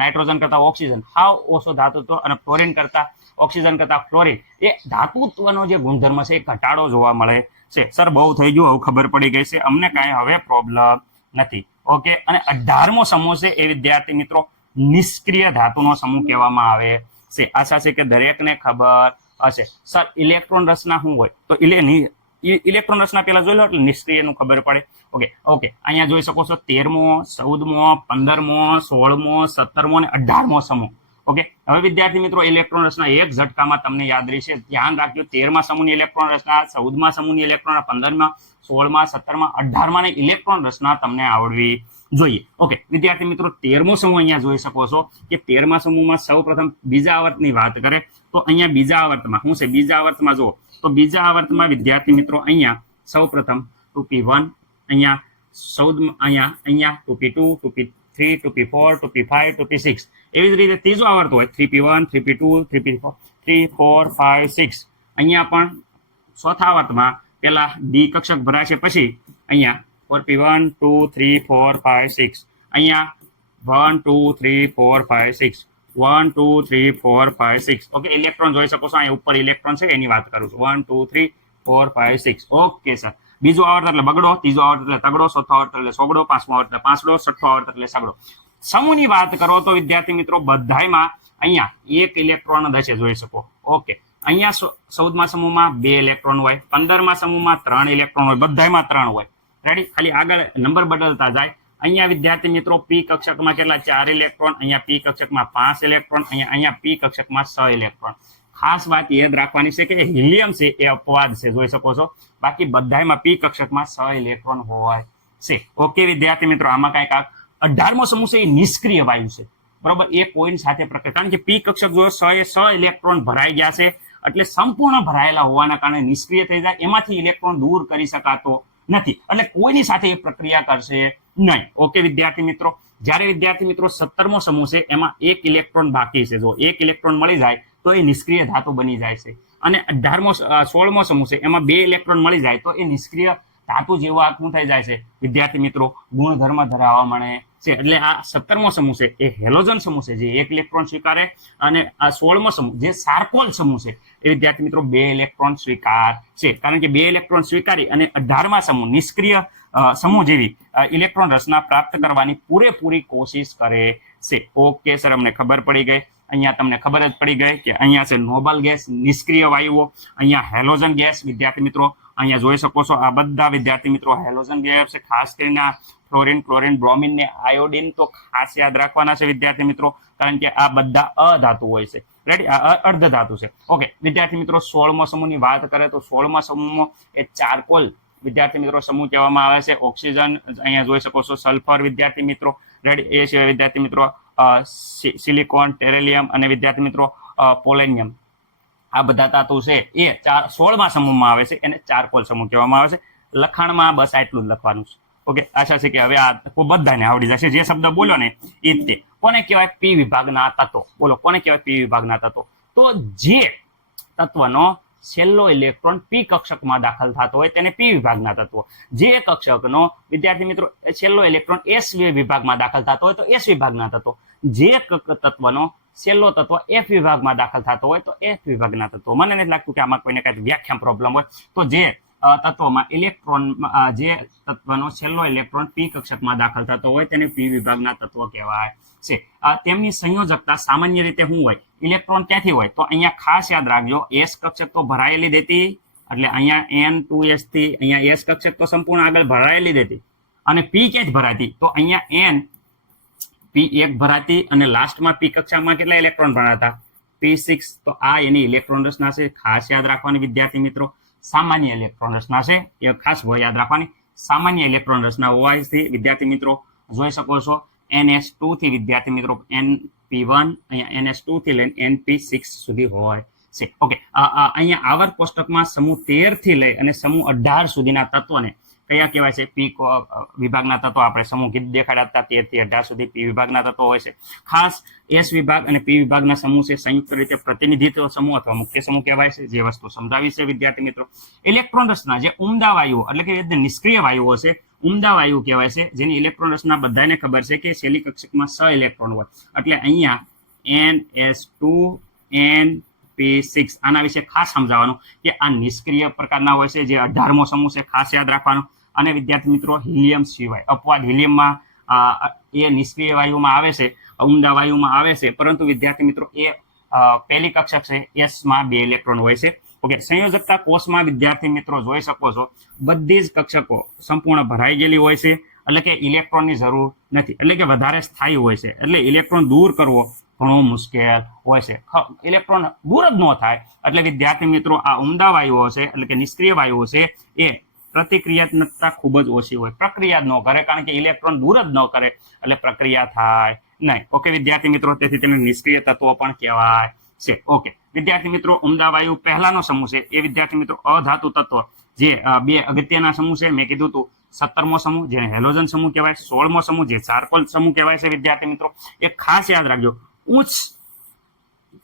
નાઇટ્રોજન કરતા ઓક્સિજન હાવ ઓછો ધાતુત્વ, અને ફ્લોરિન કરતા ઓક્સિજન કરતા ફ્લોરિન એ ધાતુત્વનો જે ગુણધર્મ છે એ ઘટાડો જોવા મળે છે. સર બહુ થઈ ગયું, હવે ખબર પડી ગઈ છે અમને, કાંઈ હવે પ્રોબ્લેમ નથી. ઓકે, અને 18મો સમૂહ છે એ વિદ્યાર્થી મિત્રો નિષ્ક્રિય ધાતુનો સમૂહ કહેવામાં આવે છે. આશા છે કે દરેકને ખબર હશે. સર ઇલેક્ટ્રોન રચના શું હોય? તો ઇલેક્ટ્રોન રચના પેલા જોઈ લો એટલે નિષ્ક્રિયનું ખબર પડે. ઓકે, અહીંયા જોઈ શકો છો 13મો, 14મો, 15મો, 16મો, 17મો અને 18મો સમૂહ. ઓકે, હવે વિદ્યાર્થી મિત્રો ઇલેક્ટ્રોન રચના એક ઝટકામાં તમને યાદ રહેશે. ધ્યાન રાખજો, 13મા સમૂહની ઇલેક્ટ્રોન રચના, 14મા સમૂહની ઇલેક્ટ્રોન, 15મા, 16મા, 17મા, 18માની ઇલેક્ટ્રોન રચના તમને આવડવી જોઈએ. ઓકે વિદ્યાર્થી મિત્રો 13મો સમૂહ અહીંયા જોઈ શકો છો કે 13મા સમૂહમાં સૌપ્રથમ બીજા આવર્તની વાત કરે તો અહીંયા બીજા આવર્તમાં શું છે? બીજા આવર્તમાં જુઓ તો બીજા આવર્તમાં વિદ્યાર્થી મિત્રો અહીંયા સૌપ્રથમ 2p1, અહીંયા 14, અહીંયા 2p2, 2p3, 2p4, 2p5, 2p6. એવી જ રીતે ત્રીજો આવર્ત હોય 3p1, 3p2, 3p4, 3, 4, 5, 6. અહીંયા પણ ચોથા આવર્તમાં પેલા ડી કક્ષક ભરાશે, પછી અહીંયા 4p1, 2, 3, 4, 5, 6. અહીંયા 1, 2, 3, 4, 5, 6. 1, 2, 3, 4, 5, 6. ઓકે, ઇલેક્ટ્રોન જોઈ શકો છો, અહીંયા ઉપર ઇલેક્ટ્રોન છે એની વાત કરું છું. 1, 2, 3, 4, 5, 6. ઓકે સર, બીજો આવર્ત એટલે બગડો, ત્રીજો આવર્ત એટલે તગડો, ચોથો આવર્ત એટલે સોગડો, પાંચમો આવર્ત એટલે પાંચડો, છઠ્ઠો આવર્ત એટલે સગડો. સમૂહની વાત કરો તો વિદ્યાર્થી મિત્રો બધાયમાં અહીંયા એક ઇલેક્ટ્રોન જ હશે, જોઈ શકો. ઓકે, અહીંયા 14મા સમૂહમાં 2 ઇલેક્ટ્રોન હોય, 15મા સમૂહમાં 3 ઇલેક્ટ્રોન હોય, બધાયમાં 3 હોય. રેડી, ખાલી આગળ નંબર બદલતા જાય. અહીંયા વિદ્યાર્થી મિત્રો પી કક્ષકમાં કેટલા? 4 ઇલેક્ટ્રોન, અહીંયા પી કક્ષકમાં 5 ઇલેક્ટ્રોન, અહીંયા પી કક્ષકમાં 6 ઇલેક્ટ્રોન. ખાસ વાત યાદ રાખવાની છે કે હિલિયમ છે એ અપવાદ છે, જોઈ શકો છો. બાકી બધાયમાં પી કક્ષકમાં 6 ઇલેક્ટ્રોન હોય છે. ઓકે વિદ્યાર્થી મિત્રો, આમાં કંઈક 18મો સમૂહ છે એ નિષ્ક્રિય વાયુ છે, બરોબર. એ કોઈની સાથે પ્રક્રિયા, કારણ કે પી કક્ષક જો 6 ઇલેક્ટ્રોન ભરાઈ ગયા છે એટલે સંપૂર્ણ ભરાયેલા હોવાના કારણે નિષ્ક્રિય થઈ જાય, એમાંથી ઇલેક્ટ્રોન દૂર કરી શકાતો નથી, એટલે કોઈની સાથે એ પ્રક્રિયા કરશે નહીં. ઓકે વિદ્યાર્થી મિત્રો, જ્યારે વિદ્યાર્થી મિત્રો 17મો સમૂહ છે એમાં 1 ઇલેક્ટ્રોન બાકી છે. જો 1 ઇલેક્ટ્રોન મળી જાય તો એ નિષ્ક્રિય ધાતુ બની જાય છે. અને 16મો સમૂહ છે એમાં 2 ઇલેક્ટ્રોન મળી જાય તો એ નિષ્ક્રિય ધાતુ જેવા શું થઈ જાય છે વિદ્યાર્થી મિત્રો? ગુણધર્મ ધરાવવા મળે છે. એટલે આ 17મો સમૂહ છે એ હેલોજન સમૂહ છે, જે 1 ઇલેક્ટ્રોન સ્વીકારે, અને આ 16મો સમૂહ જે સાર્કોલ સમૂહ છે એ વિદ્યાર્થી મિત્રો 2 ઇલેક્ટ્રોન સ્વીકાર છે. કારણ કે 2 ઇલેક્ટ્રોન સ્વીકારી અને 18મા સમૂહ નિષ્ક્રિય સમૂહ જેવી ઇલેક્ટ્રોન રચના પ્રાપ્ત કરવાની પૂરેપૂરી કોશિશ કરે છે. ઓકે સર, અમને ખબર પડી ગઈ. અહીંયા તમને ખબર જ પડી ગઈ કે અહીંયા છે નોબલ ગેસ, નિષ્ક્રિય વાયુઓ, અહીંયા હેલોજન ગેસ વિદ્યાર્થી મિત્રો અહીંયા જોઈ શકો છો. આ બધા વિદ્યાર્થી મિત્રો હેલોજન ગેસ છે. ખાસ કરીને ફ્લોરિન, ક્લોરિન, બ્રોમિન ને આયોડિન તો ખાસ યાદ રાખવાના છે વિદ્યાર્થી મિત્રો, કારણ કે આ બધા અધાતુ હોય છે. રેડી, આ અર્ધ ધાતુ છે. ઓકે વિદ્યાર્થી મિત્રો 16મો સમૂહની વાત કરે તો 16મા સમૂહમાં એ ચારકોલ વિદ્યાર્થી મિત્રો સમૂહ કહેવામાં આવે છે. ઓક્સિજન અહીંયા જોઈ શકો છો, સલ્ફર વિદ્યાર્થી મિત્રો. રેડી, એ સિવાય વિદ્યાર્થી મિત્રો સિલિકોન, ટેરેલિયમ અને વિદ્યાર્થી મિત્રો પોલેનિયમ, આ બધા ધાતુ છે એ 16મા સમૂહમાં આવે છે, એને ચારકોલ સમૂહ કહેવામાં આવે છે. લખાણમાં બસ આટલું જ લખવાનું છે. ઓકે, આશા છે કે હવે આ બધાને આવડી જશે. જે શબ્દ બોલ્યો ને એ જ તે. કોને કહેવાય? પી વિભાગના તત્વો. બોલો, કોને કહેવાય પી વિભાગના તત્વો? તો જે તત્વનો છેલ્લો ઇલેક્ટ્રોન પી કક્ષકમાં દાખલ થતો હોય તેને પી વિભાગના તત્વો. જે કક્ષકનો વિદ્યાર્થી મિત્રો છેલ્લો ઇલેક્ટ્રોન એસ વિભાગમાં દાખલ થતો હોય તો એસ વિભાગના તત્વો. જે તત્વનો છેલ્લો તત્વ એફ વિભાગમાં દાખલ થતો હોય તો એફ વિભાગના તત્વો. મને નથી લાગતું કે આમાં કોઈને કાંઈ વ્યાખ્યા પ્રોબ્લેમ હોય. તો જે તત્વોમાં ઇલેક્ટ્રોન જે તત્વનો છેલ્લો ઇલેક્ટ્રોન પી કક્ષકમાં દાખલ થતો હોય તેને પી વિભાગના તત્વો કહેવાય છે. તેમની સંયોજકતા સામાન્ય રીતે શું હોય? ઇલેક્ટ્રોન ક્યાંથી હોય? તો અહીંયા ખાસ યાદ રાખજો, એસ કક્ષક તો ભરાયેલી દેતી, એટલે અહીંયા N2S થી અહીંયા એસ કક્ષક તો સંપૂર્ણ આગળ ભરાયેલી દેતી, અને પી ક્યાં જ ભરાતી? તો અહીંયા P1 ભરાતી, અને લાસ્ટમાં પી કક્ષામાં કેટલા ઇલેક્ટ્રોન ભરાતા? P6. તો આ એની ઇલેક્ટ્રોન રચના છે. ખાસ યાદ રાખવાની વિદ્યાર્થી મિત્રો, સામાન્ય ઇલેક્ટ્રોન રચના છે, એ ખાસ યાદ રાખવાની. સામાન્ય ઇલેક્ટ્રોન રચના હોવાથી વિદ્યાર્થી મિત્રો જોઈ શકો છો NS2 થી વિદ્યાર્થી મિત્રો NP1, અહીંયા NS2 થી લઈને NP6 સુધી હોય છે. ઓકે, અહીંયા આવર્ત કોષ્ટકમાં સમૂહ 13 થી લઈ અને સમૂહ 18 સુધીના તત્વોને કયા કહેવાય છે? પી વિભાગના તત્વો. આપણે સમૂહ કીધું દેખાડ્યા હતા, 13 થી 18 સુધી પી વિભાગના તત્વો હોય છે. ખાસ એસ વિભાગ અને પી વિભાગના સમૂહ છે સંયુક્ત રીતે પ્રતિનિધિત્વ સમૂહ અથવા મુખ્ય સમૂહ કહેવાય છે. જે વસ્તુ સમજાવી છે વિદ્યાર્થી મિત્રો. ઇલેક્ટ્રોન રચના, જે ઉમદા વાયુઓ એટલે કે નિષ્ક્રિય વાયુઓ છે, ઉમદા વાયુ કહેવાય છે, જેની ઇલેક્ટ્રોન રચના બધાને ખબર છે કે છેલ્લી કક્ષકમાં 6 ઇલેક્ટ્રોન હોય. એટલે અહીંયા NS2 NP6 આના વિશે ખાસ સમજાવવાનું કે આ નિષ્ક્રિય પ્રકારના હોય છે, જે 18મો સમૂહ છે, ખાસ યાદ રાખવાનો. અને વિદ્યાર્થી મિત્રો હિલિયમ સિવાય અપવાદ, હિલિયમમાં એ નિષ્ક્રિય વાયુમાં આવે છે, ઉમદા વાયુમાં આવે છે, પરંતુ વિદ્યાર્થી મિત્રો એ પહેલી કક્ષક છે, એસમાં 2 ઇલેક્ટ્રોન હોય છે. ઓકે, સંયોજકતા કોષમાં વિદ્યાર્થી મિત્રો જોઈ શકો છો બધી જ કક્ષકો સંપૂર્ણ ભરાઈ ગયેલી હોય છે, એટલે કે ઇલેક્ટ્રોનની જરૂર નથી, એટલે કે વધારે સ્થાયી હોય છે, એટલે ઇલેક્ટ્રોન દૂર કરવો ઘણો મુશ્કેલ હોય છે. ઇલેક્ટ્રોન દૂર જ ન થાય એટલે વિદ્યાર્થી મિત્રો આ ઉમદા વાયુઓ છે, એટલે કે નિષ્ક્રિય વાયુઓ છે, એ પ્રતિક્રિયાત્મકતા ખૂબ જ ઓછી હોય, પ્રક્રિયા જ ન કરે, કારણ કે ઇલેક્ટ્રોન દૂર જ ન કરે એટલે પ્રક્રિયા થાય નહીં. ઓકે વિદ્યાર્થી મિત્રો, તેથી તેને નિષ્ક્રિય તત્વો પણ કહેવાય છે. ઓકે વિદ્યાર્થી મિત્રો, ઉમદા વાયુ પહેલાનો સમૂહ છે એ વિદ્યાર્થી મિત્રો અધાતુ તત્વ, જે 2 અગત્યના સમૂહ છે. મેં કીધું હતું 17મો સમૂહ જેને હેલોજન સમૂહ કહેવાય, 16મો સમૂહ જે ચારકોલ સમૂહ કહેવાય છે. વિદ્યાર્થી મિત્રો એ ખાસ યાદ રાખજો, ઉચ્ચ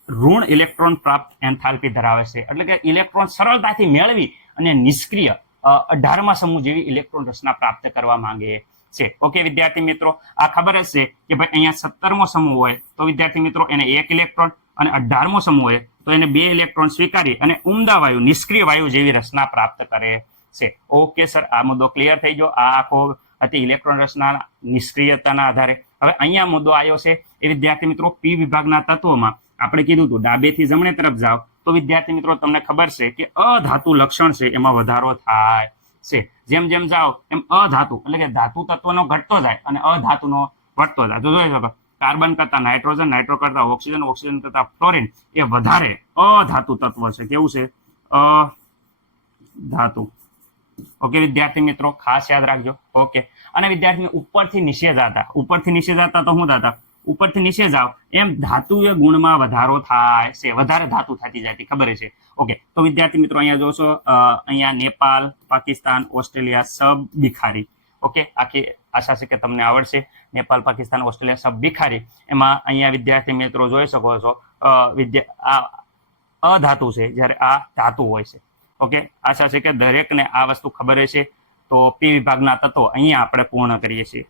ઋણ ઇલેક્ટ્રોન પ્રાપ્ત એન્થાલ્પી ધરાવે છે, એટલે કે ઇલેક્ટ્રોન સરળતાથી મેળવી અને નિષ્ક્રિય 18મા સમૂહ જેવી ઇલેક્ટ્રોન રચના પ્રાપ્ત કરવા માંગે છે. ઓકે વિદ્યાર્થી મિત્રો, આ ખબર જ છે કે ભાઈ અહીંયા 17મો સમૂહ હોય તો વિદ્યાર્થી મિત્રો એને 1 ઇલેક્ટ્રોન, અને 18મો સમૂહ હોય તો એને 2 ઇલેક્ટ્રોન સ્વીકારી અને ઉમદા વાયુ, નિષ્ક્રિય વાયુ જેવી રચના પ્રાપ્ત કરે છે. ઓકે સર, આ મુદ્દો ક્લિયર થઈ ગયો. આ આખો હતી ઇલેક્ટ્રોન રચના નિષ્ક્રિયતાના આધારે. હવે અહીંયા મુદ્દો આવ્યો છે એ વિદ્યાર્થી મિત્રો પી વિભાગના તત્વોમાં આપણે કીધું હતું ડાબેથી જમણે તરફ જાઓ તો વિદ્યાર્થી મિત્રો તમને ખબર છે કે અધાતુ લક્ષણ છે એમાં વધારો થાય છે. જેમ જેમ જાઓ એમ અધાતુ એટલે કે ધાતુ તત્વનો ઘટતો જાય અને અધાતુનો વધતો જાય. તો જોઈ શકો કાર્બન કરતા નાઇટ્રોજન, નાઇટ્રો કરતા ઓક્સિજન, ઓક્સિજન કરતા ફ્લોરિન એ વધારે અધાતુ તત્વ છે. કેવું છે? અધાતુ. ઓકે વિદ્યાર્થી મિત્રો, ખાસ યાદ રાખજો. ઓકે, અને વિદ્યાર્થી ઉપરથી નીચે જતા, ઉપરથી નીચે જતા તો શું થતા? ઉપરથી નીચે જાઓ એમ ધાતુય ગુણમાં વધારો થાય છે, વધારે ધાતુ થતી જાય, ખબર છે. ઓકે, તો વિદ્યાર્થી મિત્રો અહીંયા જોશો, અહીંયા નેપાળ, પાકિસ્તાન, ઓસ્ટ્રેલિયા સબ બિખારી. ઓકે, આખી આશા છે કે તમને આવડશે. નેપાળ, પાકિસ્તાન, ઓસ્ટ્રેલિયા સબ બિખારી, એમાં અહીંયા વિદ્યાર્થી મિત્રો જોઈ શકો છો આ અધાતુ છે, જ્યારે આ ધાતુ હોય છે. ઓકે, આશા છે કે દરેકને આ વસ્તુ ખબર છે. તો પી વિભાગના તત્વો અહીંયા આપણે પૂર્ણ કરીએ છીએ.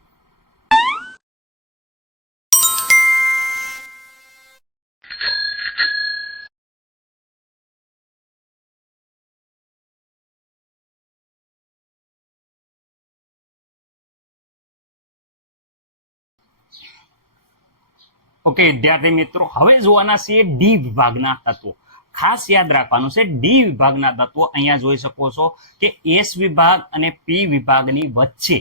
ઓકે વિદ્યાર્થી મિત્રો, હવે જોવાના છે ડી વિભાગના તત્વો. ખાસ યાદ રાખવાનું છે ડી વિભાગના તત્વો અહીંયા જોઈ શકો છો કે એસ વિભાગ અને પી વિભાગની વચ્ચે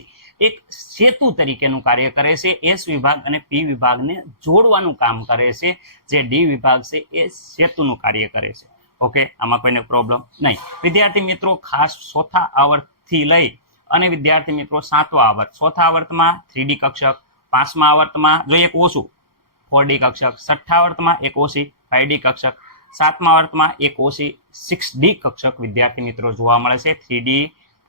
એક સેતુ તરીકેનું કાર્ય કરે છે. એસ વિભાગ અને પી વિભાગને જોડવાનું કામ કરે છે. જે ડી વિભાગ છે એ સેતુનું કાર્ય કરે છે. ઓકે, આમાં કોઈને પ્રોબ્લેમ નહીં. વિદ્યાર્થી મિત્રો, ખાસ ચોથા આવર્તથી લઈ અને વિદ્યાર્થી મિત્રો 7મા આવર્ત, ચોથા આવર્તમાં 3D કક્ષક, 5મા આવર્તમાં જો એક ઓછું 4D કક્ષક, 6ઠ્ઠા આવર્તમાં એક ઓછી 5D કક્ષક, 7મા આવર્તમાં એક ઓછી 6D કક્ષક વિદ્યાર્થી મિત્રો જોવા મળે છે. 3D,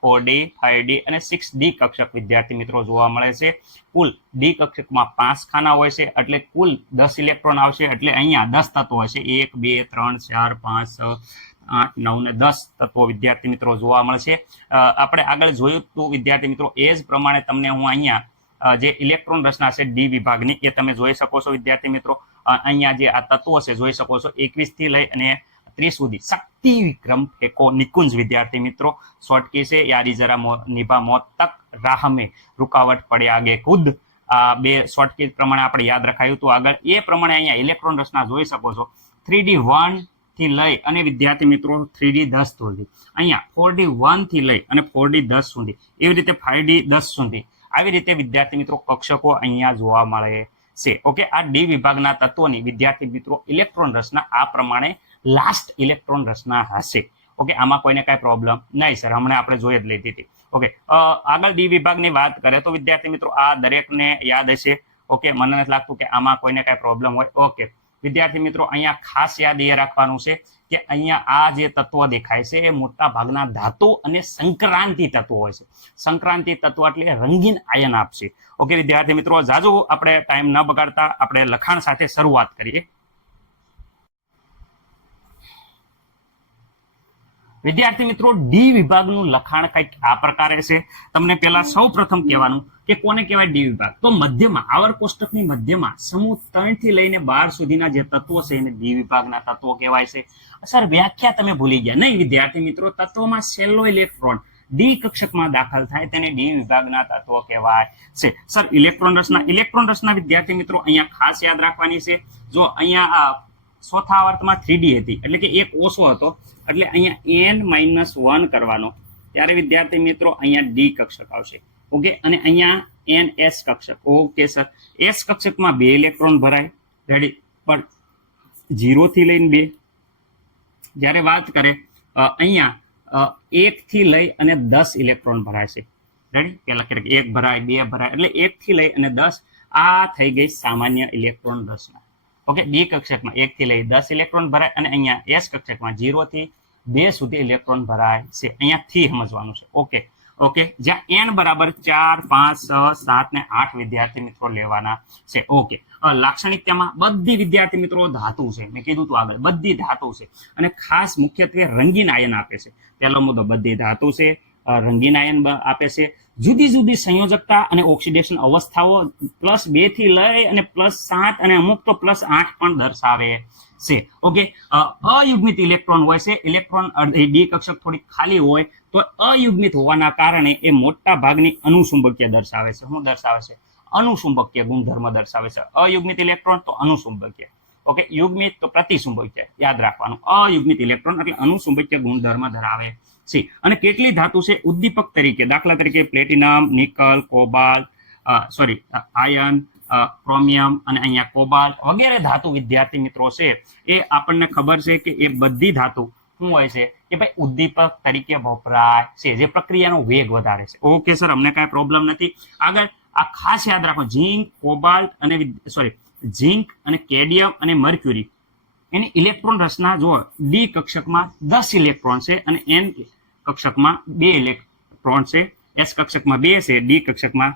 4D, 5D અને 6D કક્ષક વિદ્યાર્થી મિત્રો જોવા મળે છે. કુલ ડી કક્ષકમાં 5 ખાના હોય છે, એટલે કુલ 10 ઇલેક્ટ્રોન આવશે. એટલે અહીંયા 10 તત્વો હશે, 1 2 3 4 5 6 8 9 ને 10 તત્વો વિદ્યાર્થી મિત્રો જોવા મળશે. આપણે આગળ જોયું હતું વિદ્યાર્થી મિત્રો, એ જ પ્રમાણે તમને હું અહીંયા જે ઇલેક્ટ્રોન રચના છે ડી વિભાગની એ તમે જોઈ શકો છો વિદ્યાર્થી મિત્રો. અહીંયા જે આ તત્વો છે જોઈ શકો છો 21 થી લઈ અને 30 સુધી શક્તિ વિક્રમ ફેંકો નિકુંજ વિદ્યાર્થી મિત્રો શોર્ટ કી છે યારી જરા નિભા મોત તક રાહ में रुकावट પડે આગે કુદ આ બે શોર્ટ કી પ્રમાણે આપણે યાદ રખાયું તો આગળ એ પ્રમાણે અહીંયા ઇલેક્ટ્રોન રચના જોઈ શકો છો 3D1 થી લઈ અને વિદ્યાર્થી મિત્રો 3D10 સુધી અહીંયા 4D1 થી લઈ અને 4D10 સુધી એવી રીતે 5D10 સુધી આવી રીતે વિદ્યાર્થી મિત્રો કક્ષકો અહીંયા જોવા મળે છે ઓકે આ ડી વિભાગના તત્વોની વિદ્યાર્થી મિત્રો ઇલેક્ટ્રોન રચના આ પ્રમાણે લાસ્ટ ઇલેક્ટ્રોન રચના હશે ઓકે આમાં કોઈને કાંઈ પ્રોબ્લેમ નહીં સર હમણાં આપણે જોઈ જ લીધી હતી ઓકે આગળ ડી વિભાગની વાત કરે તો વિદ્યાર્થી મિત્રો આ દરેકને યાદ હશે ઓકે મને નથી લાગતું કે આમાં કોઈને કાંઈ પ્રોબ્લેમ હોય ઓકે વિદ્યાર્થી મિત્રો અહીંયા ખાસ યાદ એ રાખવાનું છે કે અહીંયા આ જે તત્વો દેખાય છે એ મોટા ભાગના ધાતુ અને સંક્રાંતિ તત્વો હોય છે સંક્રાંતિ તત્વો એટલે રંગીન આયન આપશે ઓકે વિદ્યાર્થી મિત્રો જાજુ આપણે ટાઈમ ન બગાડતા આપણે લખાણ સાથે શરૂઆત કરીએ વિદ્યાર્થી મિત્રો ડી વિભાગનું લખાણ કંઈક આ પ્રકારે છે તમને પહેલા સૌ પ્રથમ કહેવાનું કે કોને કહેવાય ડી વિભાગ તો મધ્યમાં આવર્ત કોષ્ટકની મધ્યમાં સમૂહ 3 થી લઈને 12 સુધીના જે તત્વો છે એને ડી વિભાગના તત્વો કહેવાય છે સર વ્યાખ્યા તમે ભૂલી ગયા નહીં વિદ્યાર્થી મિત્રો તત્વોમાં છેલ્લો ઇલેક્ટ્રોન ડી કક્ષકમાં દાખલ થાય તેને ડી વિભાગના તત્વો કહેવાય છે સર ઇલેક્ટ્રોન રચના વિદ્યાર્થી મિત્રો અહીંયા ખાસ યાદ રાખવાની છે જો અહીંયા ચોથા આવર્તમાં 3D હતી એટલે કે એક ઓછો હતો એટલે અહીંયા n-1 કરવાનો ત્યારે વિદ્યાર્થી મિત્રો અહીંયા ડી કક્ષક આવશે ઓકે અને અહીંયા ns કક્ષક ઓકે સર s કક્ષકમાં 2 ઇલેક્ટ્રોન ભરાય રેડી પણ 0 થી લઈને 2 જ્યારે વાત કરે અહીંયા 1 થી લઈ અને 10 ઇલેક્ટ્રોન ભરાય છે રેડી પેલા કે 1 ભરાય 2 ભરાય એટલે 1 થી લઈ અને 10 આ થઈ ગઈ સામાન્ય ઇલેક્ટ્રોન રચના ઓકે ડી કક્ષકમાં 1 થી લઈ 10 ઇલેક્ટ્રોન ભરાય અને અહીંયા s કક્ષકમાં 0 થી 2 સુધી ઇલેક્ટ્રોન ભરાય છે અહીંયા થી સમજવાનું છે ઓકે ઓકે જ્યાં n બરાબર 4 5 6 7 ને 8 વિદ્યાર્થી મિત્રો લેવાના છે ઓકે લાક્ષણિકતામાં બધી વિદ્યાર્થી મિત્રો ધાતુ છે મેં કીધું તું આગળ બધી ધાતુ છે અને ખાસ મુખ્યત્વે રંગીન આયન આપે છે પહેલો મુદ્દો બધી ધાતુ છે રંગીન આયન આપે છે જુદી જુદી સંયોજકતા અને ઓક્સિડેશન અવસ્થાઓ +2 થી લઈ અને +7 અને અમુક તો +8 પણ દર્શાવે છે ઓકે અયુગ્મિત ઇલેક્ટ્રોન હોય છે ઇલેક્ટ્રોન ડી કક્ષક થોડી ખાલી હોય તો અયુગ્મિત હોવાના કારણે એ મોટા ભાગની અનુચુંબકીય દર્શાવે છે શું દર્શાવે છે અનુચુંબકીય ગુણધર્મ દર્શાવે છે અયુગ્મિત ઇલેક્ટ્રોન તો અનુચુંબકીય ઓકે યુગ્મિત તો પ્રતિચુંબકીય યાદ રાખવાનું અયુગ્મિત ઇલેક્ટ્રોન એટલે અનુચુંબકીય ગુણધર્મ ધરાવે છે અને કેટલી ધાતુ છે ઉદ્દીપક તરીકે દાખલા તરીકે platinum nickel cobalt iron chromium અને અહીંયા કોબાલ્ટ વગેરે ધાતુ વિદ્યાર્થી મિત્રો છે એ આપણને ખબર છે કે એ બધી ધાતુ શું હોય છે કે ભાઈ ઉદ્દીપક તરીકે વપરાય છે જે પ્રક્રિયાનો વેગ વધારે છે ઓકે સર અમને કાંઈ પ્રોબ્લેમ નથી આગળ આ ખાસ યાદ રાખો ઝીંક કોબાલ્ટ અને ઝીંક અને કેડમિયમ અને મર્ક્યુરી એની ઇલેક્ટ્રોન રચના જો ડી કક્ષકમાં 10 ઇલેક્ટ્રોન છે અને n કક્ષકમાં 2 ઇલેક્ટ્રોન છે s કક્ષકમાં 2 છે ડી કક્ષકમાં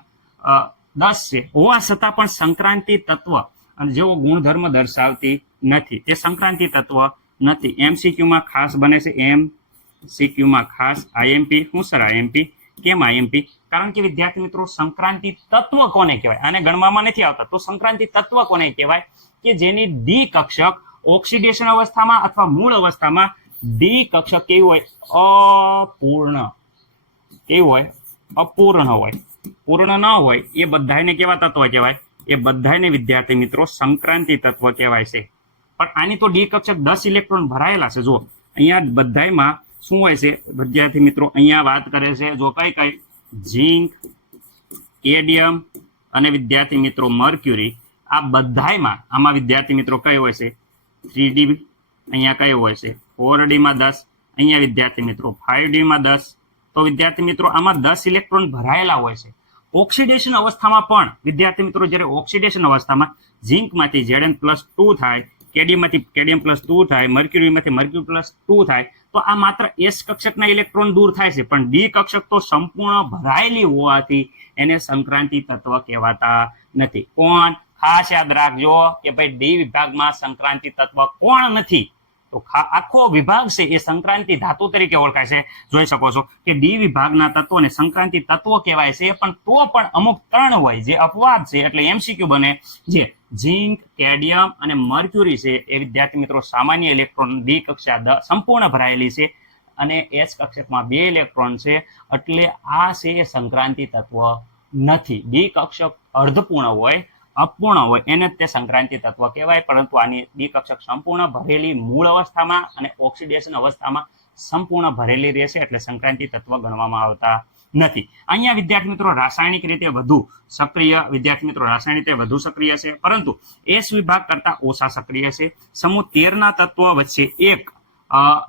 10 છે હોવા છતાં પણ સંક્રાંતિ તત્વ અને જેવો ગુણધર્મ દર્શાવતી નથી તે સંક્રાંતિ તત્વ નથી એમસીક્યુમાં ખાસ બને છે એમસીક્યુમાં ખાસ આઈએમપી શું સર આઈએમપી કેમ આઈએમપી કારણ કે વિદ્યાર્થી મિત્રો સંક્રાંતિ તત્વ કોને કહેવાય આને ગણવામાં નથી આવતા તો સંક્રાંતિ તત્વ કોને કહેવાય કે જેની ડી કક્ષક ઓક્સિડેશન અવસ્થામાં અથવા મૂળ અવસ્થામાં ડી કક્ષક કેવી હોય અપૂર્ણ હોય પૂર્ણ ન હોય એ બધાને કેવા તત્વ કહેવાય એ બધાને વિદ્યાર્થી મિત્રો સંક્રાંતિ તત્વ કહેવાય છે પણ આની તો ડી કક્ષક 10 ઇલેક્ટ્રોન ભરાયેલા છે જો અહીંયા બધામાં શું હોય છે વિદ્યાર્થી મિત્રો અહીંયા વાત કરે છે જો કઈ ઝીંક કેડમિયમ અને વિદ્યાર્થી મિત્રો મર્ક્યુરી આ બધામાં આમાં વિદ્યાર્થી મિત્રો કઈ હોય છે 3D અહીંયા કઈ હોય છે 4D માં 10 અહીંયા વિદ્યાર્થી મિત્રો 5D માં 10 તો વિદ્યાર્થી મિત્રો આમાં 10 ઇલેક્ટ્રોન ભરાયેલા હોય છે ઓક્સિડેશન અવસ્થામાં પણ વિદ્યાર્થી મિત્રો જ્યારે ઓક્સિડેશન અવસ્થામાં ઝીંકમાંથી Zn+2 થાય કેડમિયમમાંથી Kd+2 થાય મર્ક્યુરીમાંથી Mr+2 થાય તો આ માત્ર s કક્ષકના ઇલેક્ટ્રોન દૂર થાય છે પણ ડી કક્ષક તો સંપૂર્ણ ભરાયેલી હોવાથી એને સંક્રાંતિ તત્વ કહેવાતા નથી કોણ ખાસ યાદ રાખજો કે ભાઈ ડી વિભાગમાં સંક્રાંતિ તત્વ કોણ નથી તો આખો વિભાગ છે એ સંક્રાંતિ ધાતુ તરીકે ઓળખાય છે જોઈ શકો છો કે ડી વિભાગના તત્વોને સંક્રાંતિ તત્વો કહેવાય છે પણ તો પણ અમુક 3 હોય જે અપવાદ છે એટલે એમસીક્યુ બને જે ઝિંક, કેડમિયમ અને મર્ક્યુરી છે એ વિદ્યાર્થી મિત્રો સામાન્ય ઇલેક્ટ્રોન ડી કક્ષા સંપૂર્ણ ભરાયેલી છે અને એસ કક્ષકમાં 2 ઇલેક્ટ્રોન છે, એટલે આ છે એ સંક્રાંતિ તત્વ નથી. ડી કક્ષક અર્ધપૂર્ણ હોય, અપૂર્ણ હોય એને જ તે સંક્રાંતિ તત્વ કહેવાય, પરંતુ આની ડી કક્ષક સંપૂર્ણ ભરેલી મૂળ અવસ્થામાં અને ઓક્સિડેશન અવસ્થામાં સંપૂર્ણ ભરેલી રહેશે, એટલે સંક્રાંતિ તત્વ ગણવામાં આવતા નથી. અહીંયા વિદ્યાર્થી મિત્રો રાસાયણિક રીતે વધુ સક્રિય સક્રિય છે, પરંતુ એસ વિભાગ કરતા ઓછા સક્રિય છે. સમૂહ 13 ના તત્વો વચ્ચે એક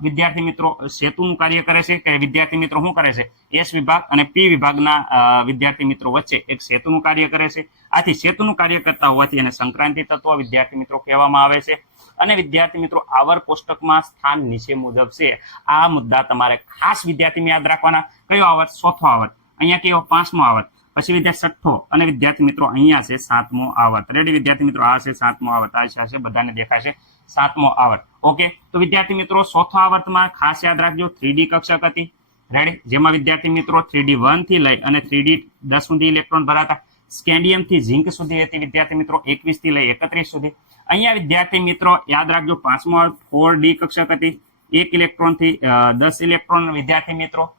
વિદ્યાર્થી મિત્રો સેતુનું કાર્ય કરે છે, કે વિદ્યાર્થી મિત્રો શું કરે છે, એસ વિભાગ અને પી વિભાગના વિદ્યાર્થી મિત્રો વચ્ચે એક સેતુનું કાર્ય કરે છે. આથી સેતુનું કાર્ય કરતા હોવાથી એને સંક્રાંતિ તત્વ વિદ્યાર્થી મિત્રો કહેવામાં આવે છે. અને વિદ્યાર્થી મિત્રો આવર કોષ્ટકમાં સ્થાન નીચે મુજબ છે. આ મુદ્દા તમારે ખાસ વિદ્યાર્થી યાદ રાખવાના. કયો આવર્ત? ચોથો આવર્ત. અહીંયા કયો? 5મો આવર્ત. પછી વિદ્યાર્થી 6થો અને વિદ્યાર્થી મિત્રો અહીંયા છે 7મો આવર્ત. રેડી વિદ્યાર્થી મિત્રો? આ છે 7મો આવર્ત. આ છે બધાને દેખાશે 7મો આવર્ત. ઓકે, તો વિદ્યાર્થી મિત્રો ચોથો આવર્તમાં ખાસ યાદ રાખજો 3D કક્ષક હતી. રેડી, જેમાં વિદ્યાર્થી મિત્રો 3D1 થી લઈ અને 3D10 સુધી ઇલેક્ટ્રોન ભરાતા. સ્કેન્ડિયમ થી ઝિંક સુધી હતી વિદ્યાર્થી મિત્રો 21 થી લઈ 31 સુધી. અહીંયા વિદ્યાર્થી મિત્રો યાદ રાખજો 5મો આવર્ત 4D કક્ષક હતી. 1 ઇલેક્ટ્રોન થી 10 ઇલેક્ટ્રોન વિદ્યાર્થી મિત્રો.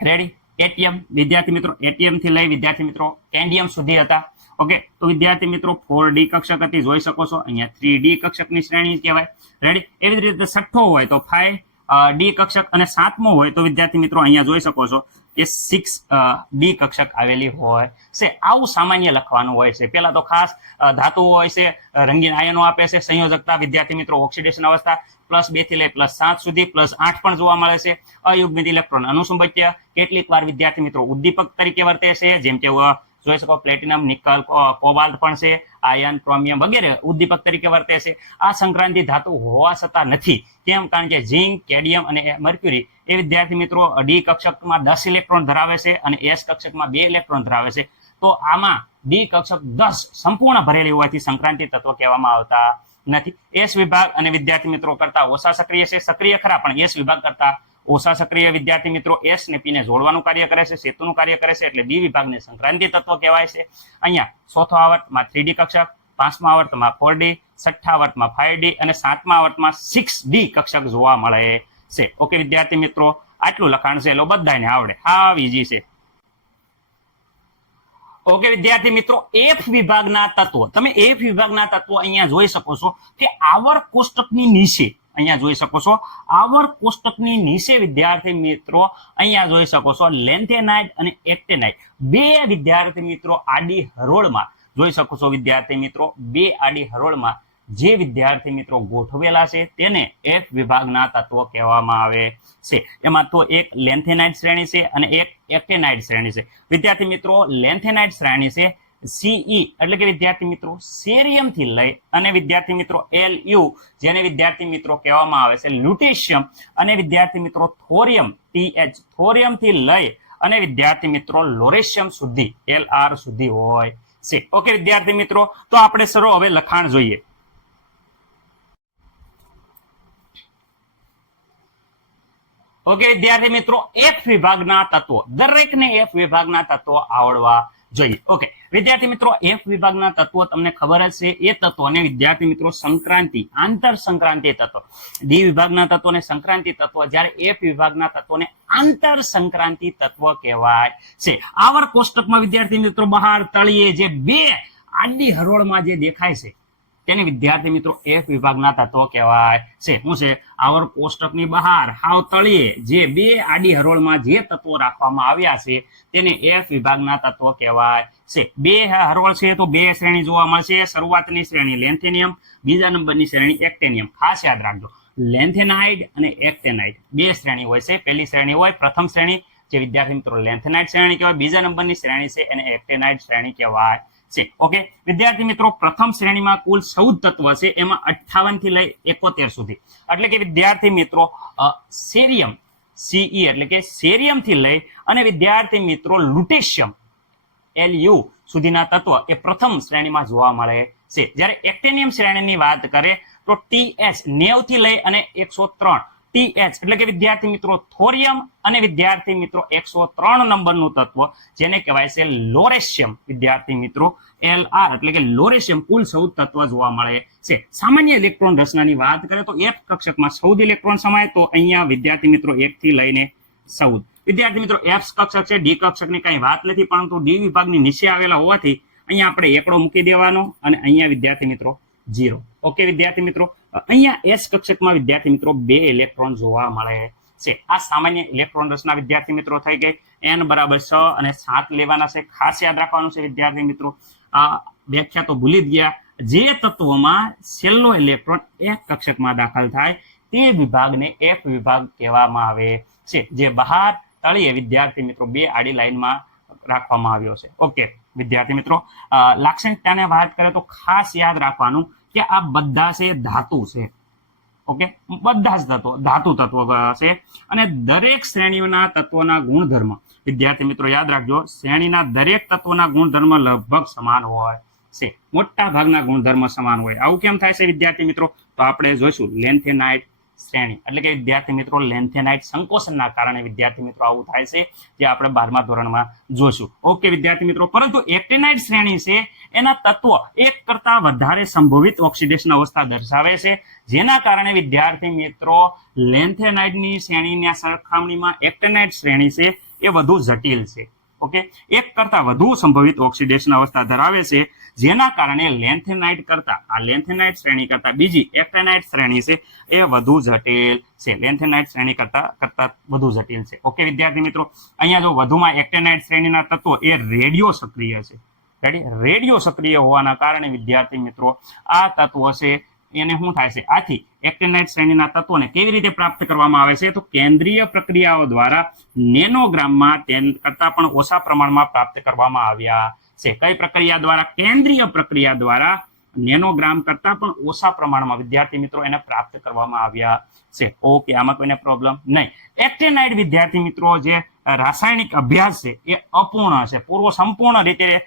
રેડી, એટીએમ વિદ્યાર્થી મિત્રો એટીએમ થી લઈ વિદ્યાર્થી મિત્રો કેન્ડિયમ સુધી હતા. ઓકે, તો વિદ્યાર્થી મિત્રો 4D કક્ષક હતી, જોઈ શકો છો. અહીંયા 3D કક્ષકની શ્રેણી કહેવાય. રેડી, એવી જ રીતે 6થો હોય તો 5D કક્ષક અને 7મો હોય તો વિદ્યાર્થી મિત્રો અહીંયા જોઈ શકો છો કે 6D કક્ષક આવેલી હોય છે. આવું સામાન્ય લખવાનું હોય છે. પેલા તો ખાસ ધાતુઓ હોય છે, રંગીન આયનો આપે છે. સંયોજકતા વિદ્યાર્થી મિત્રો ઓક્સિડેશન અવસ્થા +2 થી લઈ +7 સુધી, +8 પણ જોવા મળે છે. અયુગ્મિત ઇલેક્ટ્રોન અનુસંબત્ય કેટલીક વાર વિદ્યાર્થી મિત્રો ઉદ્દીપક તરીકે વર્તે છે, જેમ કે જોઈ શકો પ્લેટિનમ, નિકલ, કોબાલ્ટ પણ છે, આયન, ક્રોમિયમ વગેરે ઉદ્દીપક તરીકે વર્તે છે. આ સંક્રાંતિ ધાતુ હોવા છતાં નથી. કેમ? કારણ કે ઝિંક, કેડમિયમ અને મર્ક્યુરી એ વિદ્યાર્થી મિત્રો ડી કક્ષકમાં 10 ઇલેક્ટ્રોન ધરાવે છે અને એસ કક્ષકમાં 2 ઇલેક્ટ્રોન ધરાવે છે. તો આમાં ડી કક્ષક 10 સંપૂર્ણ ભરેલી હોવાથી સંક્રાંતિ તત્વ કહેવામાં આવતા નથી. એસ વિભાગ અને વિદ્યાર્થી મિત્રો કરતા ઓછા સક્રિય છે. સક્રિય ખરા, પણ એસ વિભાગ કરતા ઓછા સક્રિય વિદ્યાર્થી મિત્રો એસ ને પી ને જોડવાનું કાર્ય કરે છે, સેતુનું કાર્ય કરે છે, એટલે ડી વિભાગને સંક્રાંતિ તત્વ કહેવાય છે. અહીંયા ચોથો આવર્તમાં 3D કક્ષક, 5મા આવર્તમાં 4D, 6થા આવર્તમાં 5D અને 7મા આવર્તમાં 6D કક્ષક જોવા મળે છે. ઓકે વિદ્યાર્થી મિત્રો, આટલું લખાણ છે એટલે બધાને આવડે. હા ઈઝી છે. ઓકે વિદ્યાર્થી મિત્રો, એફ વિભાગના તત્વો, તમે એફ વિભાગના તત્વો અહીંયા જોઈ શકો છો કે આવર્ત કોષ્ટકની નીચે અહીંયા જોઈ શકો છો. આવર્ત કોષ્ટકની નીચે વિદ્યાર્થી મિત્રો અહીંયા જોઈ શકો છો લેન્થેનાઇટ અને એક્ટેનાઇટ બે વિદ્યાર્થી મિત્રો આડી હરોળમાં જોઈ શકો છો. વિદ્યાર્થી મિત્રો બે આડી હરોળમાં જે વિદ્યાર્થી મિત્રો ગોઠવેલા છે તેને એફ વિભાગના તત્વો કહેવામાં આવે છે. એમાં તો એક લેન્થેનાઇટ શ્રેણી છે અને એક એક્ટેનાઇટ શ્રેણી છે. વિદ્યાર્થી મિત્રો લેન્થેનાઇટ શ્રેણી છે સીઈ એટલે કે વિદ્યાર્થી મિત્રો સેરિયમ થી લઈ અને વિદ્યાર્થી મિત્રો Lu જેને વિદ્યાર્થી મિત્રો કહેવામાં આવે છે લ્યુટેશિયમ અને વિદ્યાર્થી મિત્રો થોરિયમ TH થોરિયમ થી લઈ અને વિદ્યાર્થી મિત્રો લોરેશિયમ સુધી Lr સુધી હોય છે. ઓકે વિદ્યાર્થી મિત્રો, તો આપણે સરો હવે લખાણ જોઈએ. ઓકે વિદ્યાર્થી મિત્રો, એફ વિભાગના તત્વો, દરેકને એફ વિભાગના તત્વો આવડવા જોઈએ. ઓકે વિદ્યાર્થી મિત્રો, એફ વિભાગના તત્વો તમને ખબર જ છે. એ તત્વોને વિદ્યાર્થી મિત્રો સંક્રાંતિ, આંતર સંક્રાંતિ તત્વ, ડી વિભાગના તત્વોને સંક્રાંતિ તત્વ, જ્યારે એફ વિભાગના તત્વોને આંતર સંક્રાંતિ તત્વ કહેવાય છે. આવર્ત કોષ્ટકમાં વિદ્યાર્થી મિત્રો બહાર તળિયે જે બે આડી હરોળમાં જે દેખાય છે તેને વિદ્યાર્થી મિત્રો એફ વિભાગના તત્વો કહેવાય છે. શું છે? આવર્ત કોષ્ટકની બહાર હાવ તળિયે જે બે આડી હરોળમાં જે તત્વો રાખવામાં આવ્યા છે તેને એફ વિભાગના તત્વો કહેવાય છે. બે હરોળ છે તો બે શ્રેણી જોવા મળશે. શરૂઆતની શ્રેણી લેન્થેનિયમ, બીજા નંબરની શ્રેણી એક્ટેનિયમ. ખાસ યાદ રાખજો, લેન્થેનાઇડ અને એક્ટેનાઇડ બે શ્રેણી હોય છે. પહેલી શ્રેણી હોય પ્રથમ શ્રેણી જે વિદ્યાર્થી મિત્રો લેન્થેનાઇડ શ્રેણી કહેવાય, બીજા નંબરની શ્રેણી છે એને એક્ટેનાઇડ શ્રેણી કહેવાય છે. ઓકે વિદ્યાર્થી મિત્રો, પ્રથમ શ્રેણીમાં કુલ 14 તત્વ છે, એમાં 58 થી લઈ 71 સુધી. એટલે કે વિદ્યાર્થી મિત્રો સેરિયમ સીઈ એટલે કે સેરિયમ થી લઈ અને વિદ્યાર્થી મિત્રો લ્યુટેશિયમ Lu સુધીના તત્વ એ પ્રથમ શ્રેણીમાં જોવા મળે છે. જ્યારે એક્ટેનિયમ શ્રેણીની વાત કરે તો TH 90 થી લઈ અને 103 TH એટલે કે વિદ્યાર્થી મિત્રો થોરિયમ અને વિદ્યાર્થી મિત્રો 103 નંબરનું તત્વ જેને કહેવાય છે લોરેશિયમ. વિદ્યાર્થી મિત્રો LR એટલે કે લોરેશિયમ કુલ 14 તત્વ જોવા મળે છે. સામાન્ય ઇલેક્ટ્રોન રચનાની વાત કરીએ તો F કક્ષકમાં 14 ઇલેક્ટ્રોન સમાય, તો અહીંયા વિદ્યાર્થી મિત્રો 1 થી લઈને 14. વિદ્યાર્થી મિત્રો F કક્ષક છે, ડી કક્ષકની કઈ વાત નથી, પરંતુ ડી વિભાગની નીચે આવેલા હોવાથી અહીંયા આપણે એકડો મૂકી દેવાનો અને અહીંયા વિદ્યાર્થી મિત્રો 0. ઓકે વિદ્યાર્થી મિત્રો, અહીંયા S કક્ષકમાં વિદ્યાર્થી મિત્રો 2 ઇલેક્ટ્રોન જોવા મળે છે. આ સામાન્ય ઇલેક્ટ્રોન રચના વિદ્યાર્થી મિત્રો થઈ ગઈ. n બરાબર 6 અને 7 લેવાના છે. ખાસ યાદ રાખવાનું છે વિદ્યાર્થી મિત્રો, આ વ્યાખ્યા તો ભૂલી જ ગયા. જે તત્વોમાં છેલ્લો ઇલેક્ટ્રોન એક કક્ષકમાં દાખલ થાય તે વિભાગને F વિભાગ કહેવામાં આવે છે. જે બહાર તળિયે વિદ્યાર્થી મિત્રો 2 આડી લાઈનમાં રાખવામાં આવ્યો છે. ઓકે વિદ્યાર્થી મિત્રો, લાક્ષણિકતાને વાત કરીએ તો ખાસ યાદ રાખવાનું કે આ બધા છે ધાતુ છે. ઓકે, બધા જ તત્વો ધાતુ તત્વો છે અને દરેક શ્રેણીઓના તત્વોના ગુણધર્મ વિદ્યાર્થી મિત્રો યાદ રાખજો, શ્રેણીના દરેક તત્વોના ગુણધર્મ લગભગ સમાન હોય છે. મોટા ભાગના ગુણધર્મ સમાન હોય. આવું કેમ થાય છે વિદ્યાર્થી મિત્રો? તો આપણે જોઈશું લેન્થેનાઇટ શ્રેણી એટલે કે વિદ્યાર્થી મિત્રો લેન્થેનાઇટ સંકોચનના કારણે વિદ્યાર્થી મિત્રો આવું થાય છે, જે આપણે 12મા ધોરણમાં જોશું. ઓકે વિદ્યાર્થી મિત્રો, પરંતુ એક્ટિનાઇટ શ્રેણી છે એના તત્વો એક કરતા વધારે સંભવિત ઓક્સિડેશન અવસ્થા દર્શાવે છે, જેના કારણે વિદ્યાર્થી મિત્રો લેન્થેનાઇટની શ્રેણીના સરખામણીમાં એક્ટિનાઇટ શ્રેણી છે એ વધુ જટિલ છે. ઓકે, એક કરતા વધુ સંભવિત ઓક્સિડેશન અવસ્થા ધરાવે છે, જેના કારણે લેન્થેનાઇટ શ્રેણી કરતા બીજી એક્ટિનાઇટ શ્રેણી છે એ વધુ જટિલ છે. લેન્થેનાઇટ શ્રેણી કરતા વધુ જટિલ છે. ઓકે વિદ્યાર્થી મિત્રો, અહીંયા જો વધુમાં એક્ટિનાઇટ શ્રેણીના તત્વો એ રેડિયો સક્રિય છે. રેડિયો સક્રિય હોવાના કારણે વિદ્યાર્થી મિત્રો આ તત્વો છે એને શું થાય છે? આથી એક્ટિનાઇટ શ્રેણીના તત્વોને કેવી રીતે પ્રાપ્ત કરવામાં આવે છે? તો કેન્દ્રીય પ્રક્રિયાઓ દ્વારા નેનોગ્રામમાં તેન કરતા પણ ઓછા પ્રમાણમાં પ્રાપ્ત કરવામાં આવ્યા છે. કઈ પ્રક્રિયા દ્વારા? કેન્દ્રીય પ્રક્રિયા દ્વારા નેનોગ્રામ કરતા પણ ઓછા પ્રમાણમાં વિદ્યાર્થી મિત્રો એને પ્રાપ્ત કરવામાં આવ્યા છે. ઓકે, આમાં કોઈને પ્રોબ્લેમ નહીં. એક્ટિનાઇટ વિદ્યાર્થી મિત્રો જે રાસાયણિક અભ્યાસ છે એ અપૂર્ણ છે, પૂર્વ સંપૂર્ણ રીતે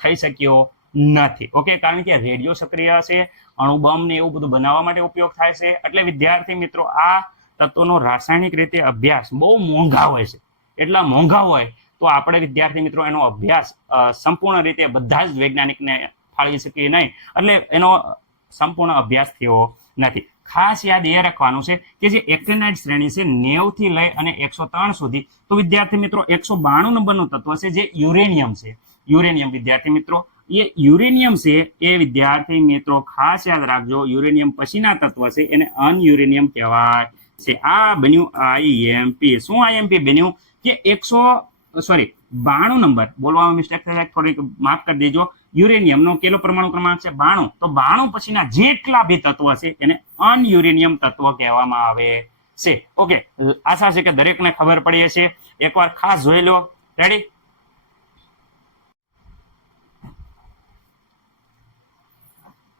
થઈ શક્યો નથી. ઓકે, કારણ કે રેડિયો સક્રિય છે, અણુબોમ્બ ને એવું બધું બનાવવા માટે ઉપયોગ થાય છે. એટલે વિદ્યાર્થી મિત્રો આ તત્વોનો રાસાયણિક રીતે અભ્યાસ બહુ મોંઘા હોય છે. એટલા મોંઘા હોય તો આપણે વિદ્યાર્થી મિત્રો એનો અભ્યાસ સંપૂર્ણ રીતે બધા જ વૈજ્ઞાનિકને ફાળવી શકીએ નહીં, એટલે એનો સંપૂર્ણ અભ્યાસ થયો નથી. ખાસ યાદ એ રાખવાનું છે કે જે એક્ટિનાઇટ શ્રેણી છે 90 થી લઈ અને 103 સુધી, તો વિદ્યાર્થી મિત્રો 192 નંબરનું તત્વ છે જે યુરેનિયમ છે. યુરેનિયમ વિદ્યાર્થી મિત્રો એ યુરેનિયમ છે એ વિદ્યાર્થી મિત્રો ખાસ યાદ રાખજો, યુરેનિયમ પછીના તત્વ છે એને અનયુરેનિયમ કહેવાય છે. આ બન્યું IMP. શું IMP બન્યું કે 92 નંબર બોલવામાં મિસ્ટેક થાય, થોડીક માફ કરી દેજો. યુરેનિયમનો કેલો પરમાણુ ક્રમાંક છે 92, તો 92 પછીના જેટલા બી તત્વ છે એને અનયુરેનિયમ તત્વ કહેવામાં આવે છે. ઓકે, આશા છે કે દરેકને ખબર પડી હશે. એકવાર ખાસ જોઈ લો. રેડી?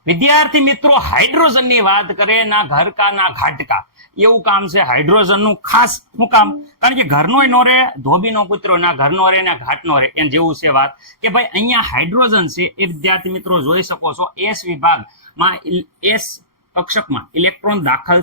વિદ્યાર્થી મિત્રો હાઇડ્રોજનની વાત કરે ના ઘર કા ના ઘાટ કા, એવું કામ છે હાઇડ્રોજનનું. ખાસ શું કામ? કારણ કે ઘરનો નો રે, ધોબીનો કૂતરો ના ઘરનો રે ના ઘાટનો રે, એમ જેવું છે વાત કે ભાઈ અહીંયા હાઇડ્રોજન છે એ વિદ્યાર્થી મિત્રો જોઈ શકો છો S વિભાગમાં S કક્ષકમાં ઇલેક્ટ્રોન દાખલ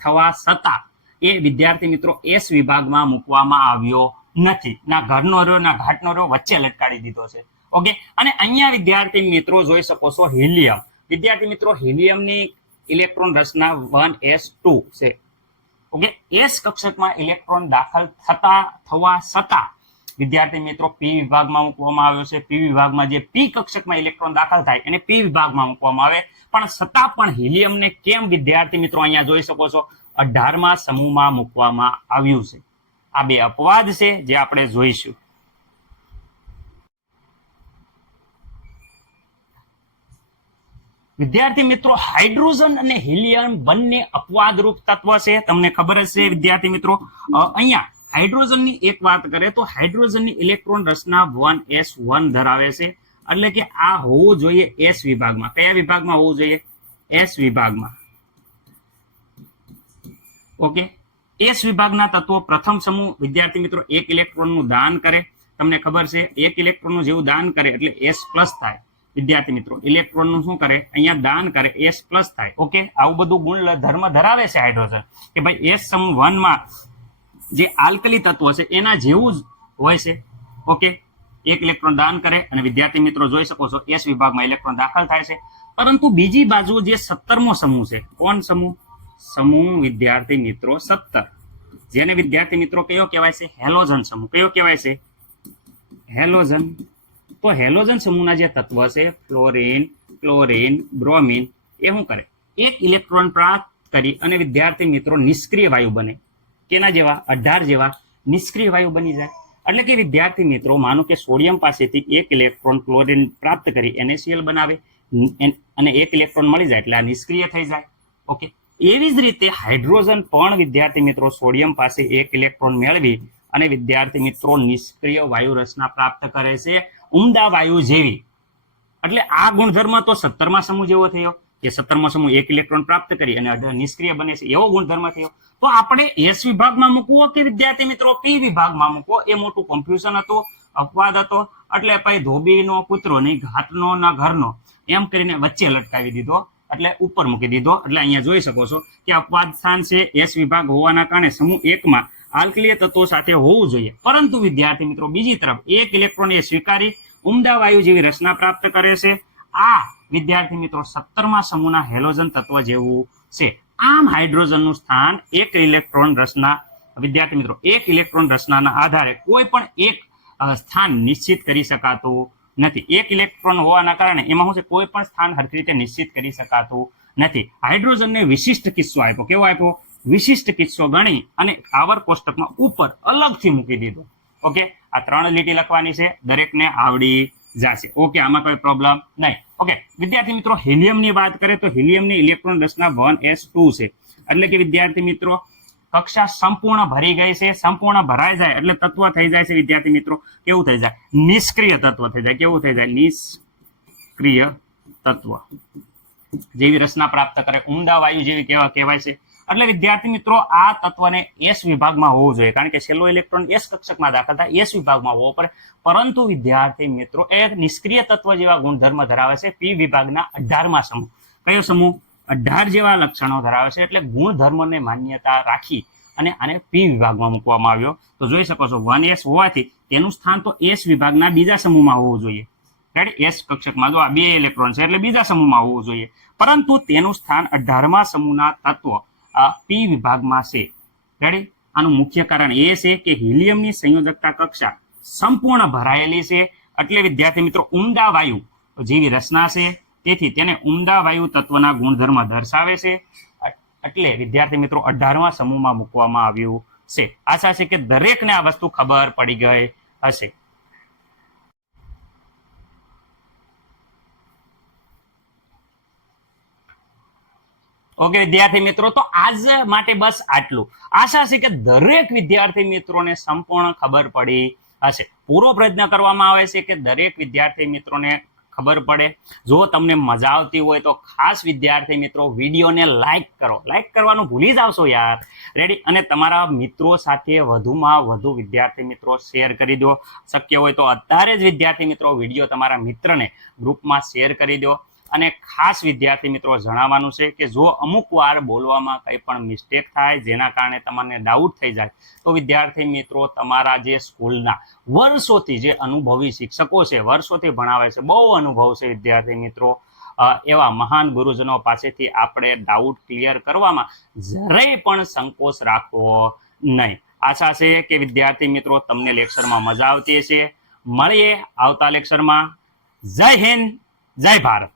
થવા છતાં એ વિદ્યાર્થી મિત્રો S વિભાગમાં મૂકવામાં આવ્યો નથી. ના ઘરનો રહ્યો ના ઘાટનો રહ્યો, વચ્ચે લટકાડી દીધો છે. ઓકે, અને અહીંયા વિદ્યાર્થી મિત્રો જોઈ શકો છો હિલિયમ. વિદ્યાર્થી મિત્રો હિલિયમની ઇલેક્ટ્રોન રચના 1s2 છે. ઓકે, S કક્ષકમાં ઇલેક્ટ્રોન દાખલ થવા છતાં વિદ્યાર્થી મિત્રો P વિભાગમાં મૂકવામાં આવ્યો છે. P વિભાગમાં જે P કક્ષકમાં ઇલેક્ટ્રોન દાખલ થાય એને P વિભાગમાં મૂકવામાં આવે, પણ છતાં પણ હિલિયમને કેમ વિદ્યાર્થી મિત્રો અહીંયા જોઈ શકો છો 18મા સમૂહમાં મૂકવામાં આવ્યું છે. આ બે અપવાદ છે જે આપણે જોઈશું. વિદ્યાર્થી મિત્રો હાઇડ્રોજન અને હિલિયમ બંને અપવાદરૂપ તત્વ છે, તમને ખબર જ છે વિદ્યાર્થી મિત્રો. અહીંયા હાઇડ્રોજનની એક વાત કરે તો હાઇડ્રોજનની ઇલેક્ટ્રોન રચના 1s1 ધરાવે છે, એટલે કે આ હોવું જોઈએ S વિભાગમાં. કયા વિભાગમાં હોવું જોઈએ? S વિભાગમાં. ઓકે, S વિભાગના તત્વો પ્રથમ સમૂહ વિદ્યાર્થી મિત્રો 1 ઇલેક્ટ્રોનનું દાન કરે. તમને ખબર છે 1 ઇલેક્ટ્રોનનું જેવું દાન કરે એટલે S+ થાય. વિદ્યાર્થી મિત્રો ઇલેક્ટ્રોન નું શું કરે, અહીંયા દાન કરે, S પ્લસ થાય. ઓકે, આવું બધું ગુણ ધર્મ ધરાવે છે હાઇડ્રોજન કે ભાઈ S સમૂહ 1 માં જે આલ્કલી તત્વો છે એના જેવું જ હોય છે. ઓકે, એક ઇલેક્ટ્રોન દાન કરે અને વિદ્યાર્થી મિત્રો જોઈ શકો છો S વિભાગમાં ઇલેક્ટ્રોન દાખલ થાય છે. પરંતુ બીજી બાજુ જે 17મો સમૂહ છે, કોણ સમૂહ? સમૂહ વિદ્યાર્થી મિત્રો 17, જેને વિદ્યાર્થી મિત્રો કયો કહેવાય છે? હેલોજન સમૂહ. કયો કહેવાય છે? હેલોજન. તો હેલોજન સમૂહના જે તત્વ છે ફ્લોરિન, ક્લોરિન, બ્રોમિન, એ શું કરે? એક ઇલેક્ટ્રોન પ્રાપ્ત કરી અને વિદ્યાર્થી મિત્રો નિષ્ક્રિય વાયુ બને. કેના જેવા? 18 જેવા નિષ્ક્રિય વાયુ બની જાય. એટલે કે વિદ્યાર્થી મિત્રો માનો કે સોડિયમ પાસેથી એક ઇલેક્ટ્રોન ક્લોરિન પ્રાપ્ત કરી NaCl બનાવે અને એક ઇલેક્ટ્રોન મળી જાય એટલે આ નિષ્ક્રિય થઈ જાય. ઓકે, એવી જ રીતે હાઇડ્રોજન પણ વિદ્યાર્થી મિત્રો સોડિયમ પાસે એક ઇલેક્ટ્રોન મેળવી અને વિદ્યાર્થી મિત્રો નિષ્ક્રિય વાયુ રચના પ્રાપ્ત કરે છે, ઉમદા વાયુ જેવી. એટલે આ ગુણધર્મ તો 17મા સમૂહ જેવો થયો કે 17મો સમૂહ એક ઇલેક્ટ્રોન પ્રાપ્ત કરી અને નિષ્ક્રિય બને છે, એવો ગુણધર્મ થયો. તો આપણે S વિભાગમાં મૂકવો કે વિદ્યાર્થી મિત્રો P વિભાગમાં મૂકવો, એ મોટું કન્ફ્યુઝન હતું, અપવાદ હતો. એટલે ભાઈ ધોબીનો કૂતરો નહીં, ઘાતનો ના ઘરનો, એમ કરીને વચ્ચે લટકાવી દીધો, એટલે ઉપર મૂકી દીધો. એટલે અહીંયા જોઈ શકો છો કે અપવાદ સ્થાન છે S વિભાગ હોવાના કારણે સમૂહ 1 માં આલ્કલીય તત્વો સાથે હોવું જોઈએ. પરંતુ વિદ્યાર્થી મિત્રો બીજી તરફ એક ઇલેક્ટ્રોન એ સ્વીકારી ઉમદા વાયુ જેવી રચના પ્રાપ્ત કરે છે. આ વિદ્યાર્થી મિત્રો 17મા સમૂહના હેલોજન તત્વ જેવું છે. આમ હાઇડ્રોજનનું સ્થાન એક ઇલેક્ટ્રોન રચના, વિદ્યાર્થી મિત્રો એક ઇલેક્ટ્રોન રચનાના આધારે કોઈ પણ એક સ્થાન નિશ્ચિત કરી શકાતું નથી. એક ઇલેક્ટ્રોન હોવાના કારણે એમાં શું છે, કોઈ પણ સ્થાન હરખી રીતે નિશ્ચિત કરી શકાતું નથી. હાઇડ્રોજનને વિશિષ્ટ કિસ્સો આપ્યો. કેવો આપ્યો? વિશિષ્ટ કિસ્સો ગણી અને આવર કોષ્ટકમાં ઉપર અલગથી મૂકી દીધો. ઓકે, આ 3 લીટી લખવાની છે, દરેકને આવડી જશે. ઓકે, આમાં કોઈ પ્રોબ્લેમ નહીં. ઓકે, વિદ્યાર્થી મિત્રો હિલિયમની વાત કરીએ તો હિલિયમની ઇલેક્ટ્રોન રચના 1s2 છે. એટલે કે વિદ્યાર્થી મિત્રો કક્ષા સંપૂર્ણ ભરી ગઈ છે. સંપૂર્ણ ભરાઈ જાય એટલે તત્વ થઈ જાય છે વિદ્યાર્થી મિત્રો, કેવું થઈ જાય? નિષ્ક્રિય તત્વ થઈ જાય. કેવું થઈ જાય? નિષ્ક્રિય તત્વ જેવી રચના પ્રાપ્ત કરે, ઉમદા વાયુ જેવી કહેવાય છે. એટલે વિદ્યાર્થી મિત્રો આ તત્વને S વિભાગમાં હોવું જોઈએ, કારણ કે છેલ્લો ઇલેક્ટ્રોન S કક્ષકમાં દાખલ થાય, S વિભાગમાં હોવો પડે. પરંતુ વિદ્યાર્થી મિત્રો એ નિષ્ક્રિય તત્વ જેવા ગુણધર્મ ધરાવે છે P વિભાગના 18મા સમૂહ. કયો સમૂહ? 18 જેવા લક્ષણો ધરાવે છે. એટલે ગુણધર્મને માન્યતા રાખી અને આને P વિભાગમાં મૂકવામાં આવ્યો. તો જોઈ શકો છો 1s હોવાથી તેનું સ્થાન તો S વિભાગના બીજા સમૂહમાં હોવું જોઈએ. રેડી? S કક્ષકમાં જો આ 2 ઇલેક્ટ્રોન છે એટલે બીજા સમૂહમાં હોવું જોઈએ. પરંતુ તેનું સ્થાન 18મા સમૂહના તત્વ P વિભાગમાં છે. રેડી? આનું મુખ્ય કારણ એ છે કે હિલિયમની સંયોજકતા કક્ષા સંપૂર્ણ ભરાયેલી છે. એટલે વિદ્યાર્થી મિત્રો ઉમદા વાયુ જેવી રચના છે, તેથી તેને ઉમદા વાયુ તત્વના ગુણધર્મ દર્શાવે છે. એટલે વિદ્યાર્થી મિત્રો 18મા સમૂહમાં મૂકવામાં આવ્યું છે. આશા છે કે દરેકને આ વસ્તુ ખબર પડી ગઈ હશે. ઓકે વિદ્યાર્થી મિત્રો, તો આજ માટે બસ આટલું. આશા છે કે દરેક વિદ્યાર્થી મિત્રોને સંપૂર્ણ ખબર પડી હશે. પૂરો પ્રયત્ન કરવામાં આવે છે કે દરેક વિદ્યાર્થી મિત્રોને ખબર પડે. જો તમને મજા આવતી હોય તો ખાસ વિદ્યાર્થી મિત્રો વિડીયોને લાઈક કરો. લાઈક કરવાનું ભૂલી જાવશો યાર. રેડી? અને તમારા મિત્રો સાથે વધુમાં વધુ વિદ્યાર્થી મિત્રો શેર કરી દો. શક્ય હોય તો અત્યારે જ વિદ્યાર્થી મિત્રો વિડીયો તમારા મિત્રને ગ્રુપમાં શેર કરી દો. અને ખાસ વિદ્યાર્થી મિત્રો જણાવવાનું છે કે જો અમુક વાર બોલવામાં કંઈ પણ મિસ્ટેક થાય જેના કારણે તમને ડાઉટ થઈ જાય તો વિદ્યાર્થી મિત્રો તમારા જે સ્કૂલના વર્ષોથી જે અનુભવી શિક્ષકો છે, વર્ષોથી ભણાવે છે, બહુ અનુભવ છે વિદ્યાર્થી મિત્રો, એવા મહાન ગુરુજનો પાસેથી આપણે ડાઉટ ક્લિયર કરવામાં જરાય પણ સંકોચ રાખવો નહીં. આશા છે કે વિદ્યાર્થી મિત્રો તમને લેક્ચરમાં મજા આવતી હશે. મળીએ આવતા લેક્ચરમાં. જય હિન્દ, જય ભારત.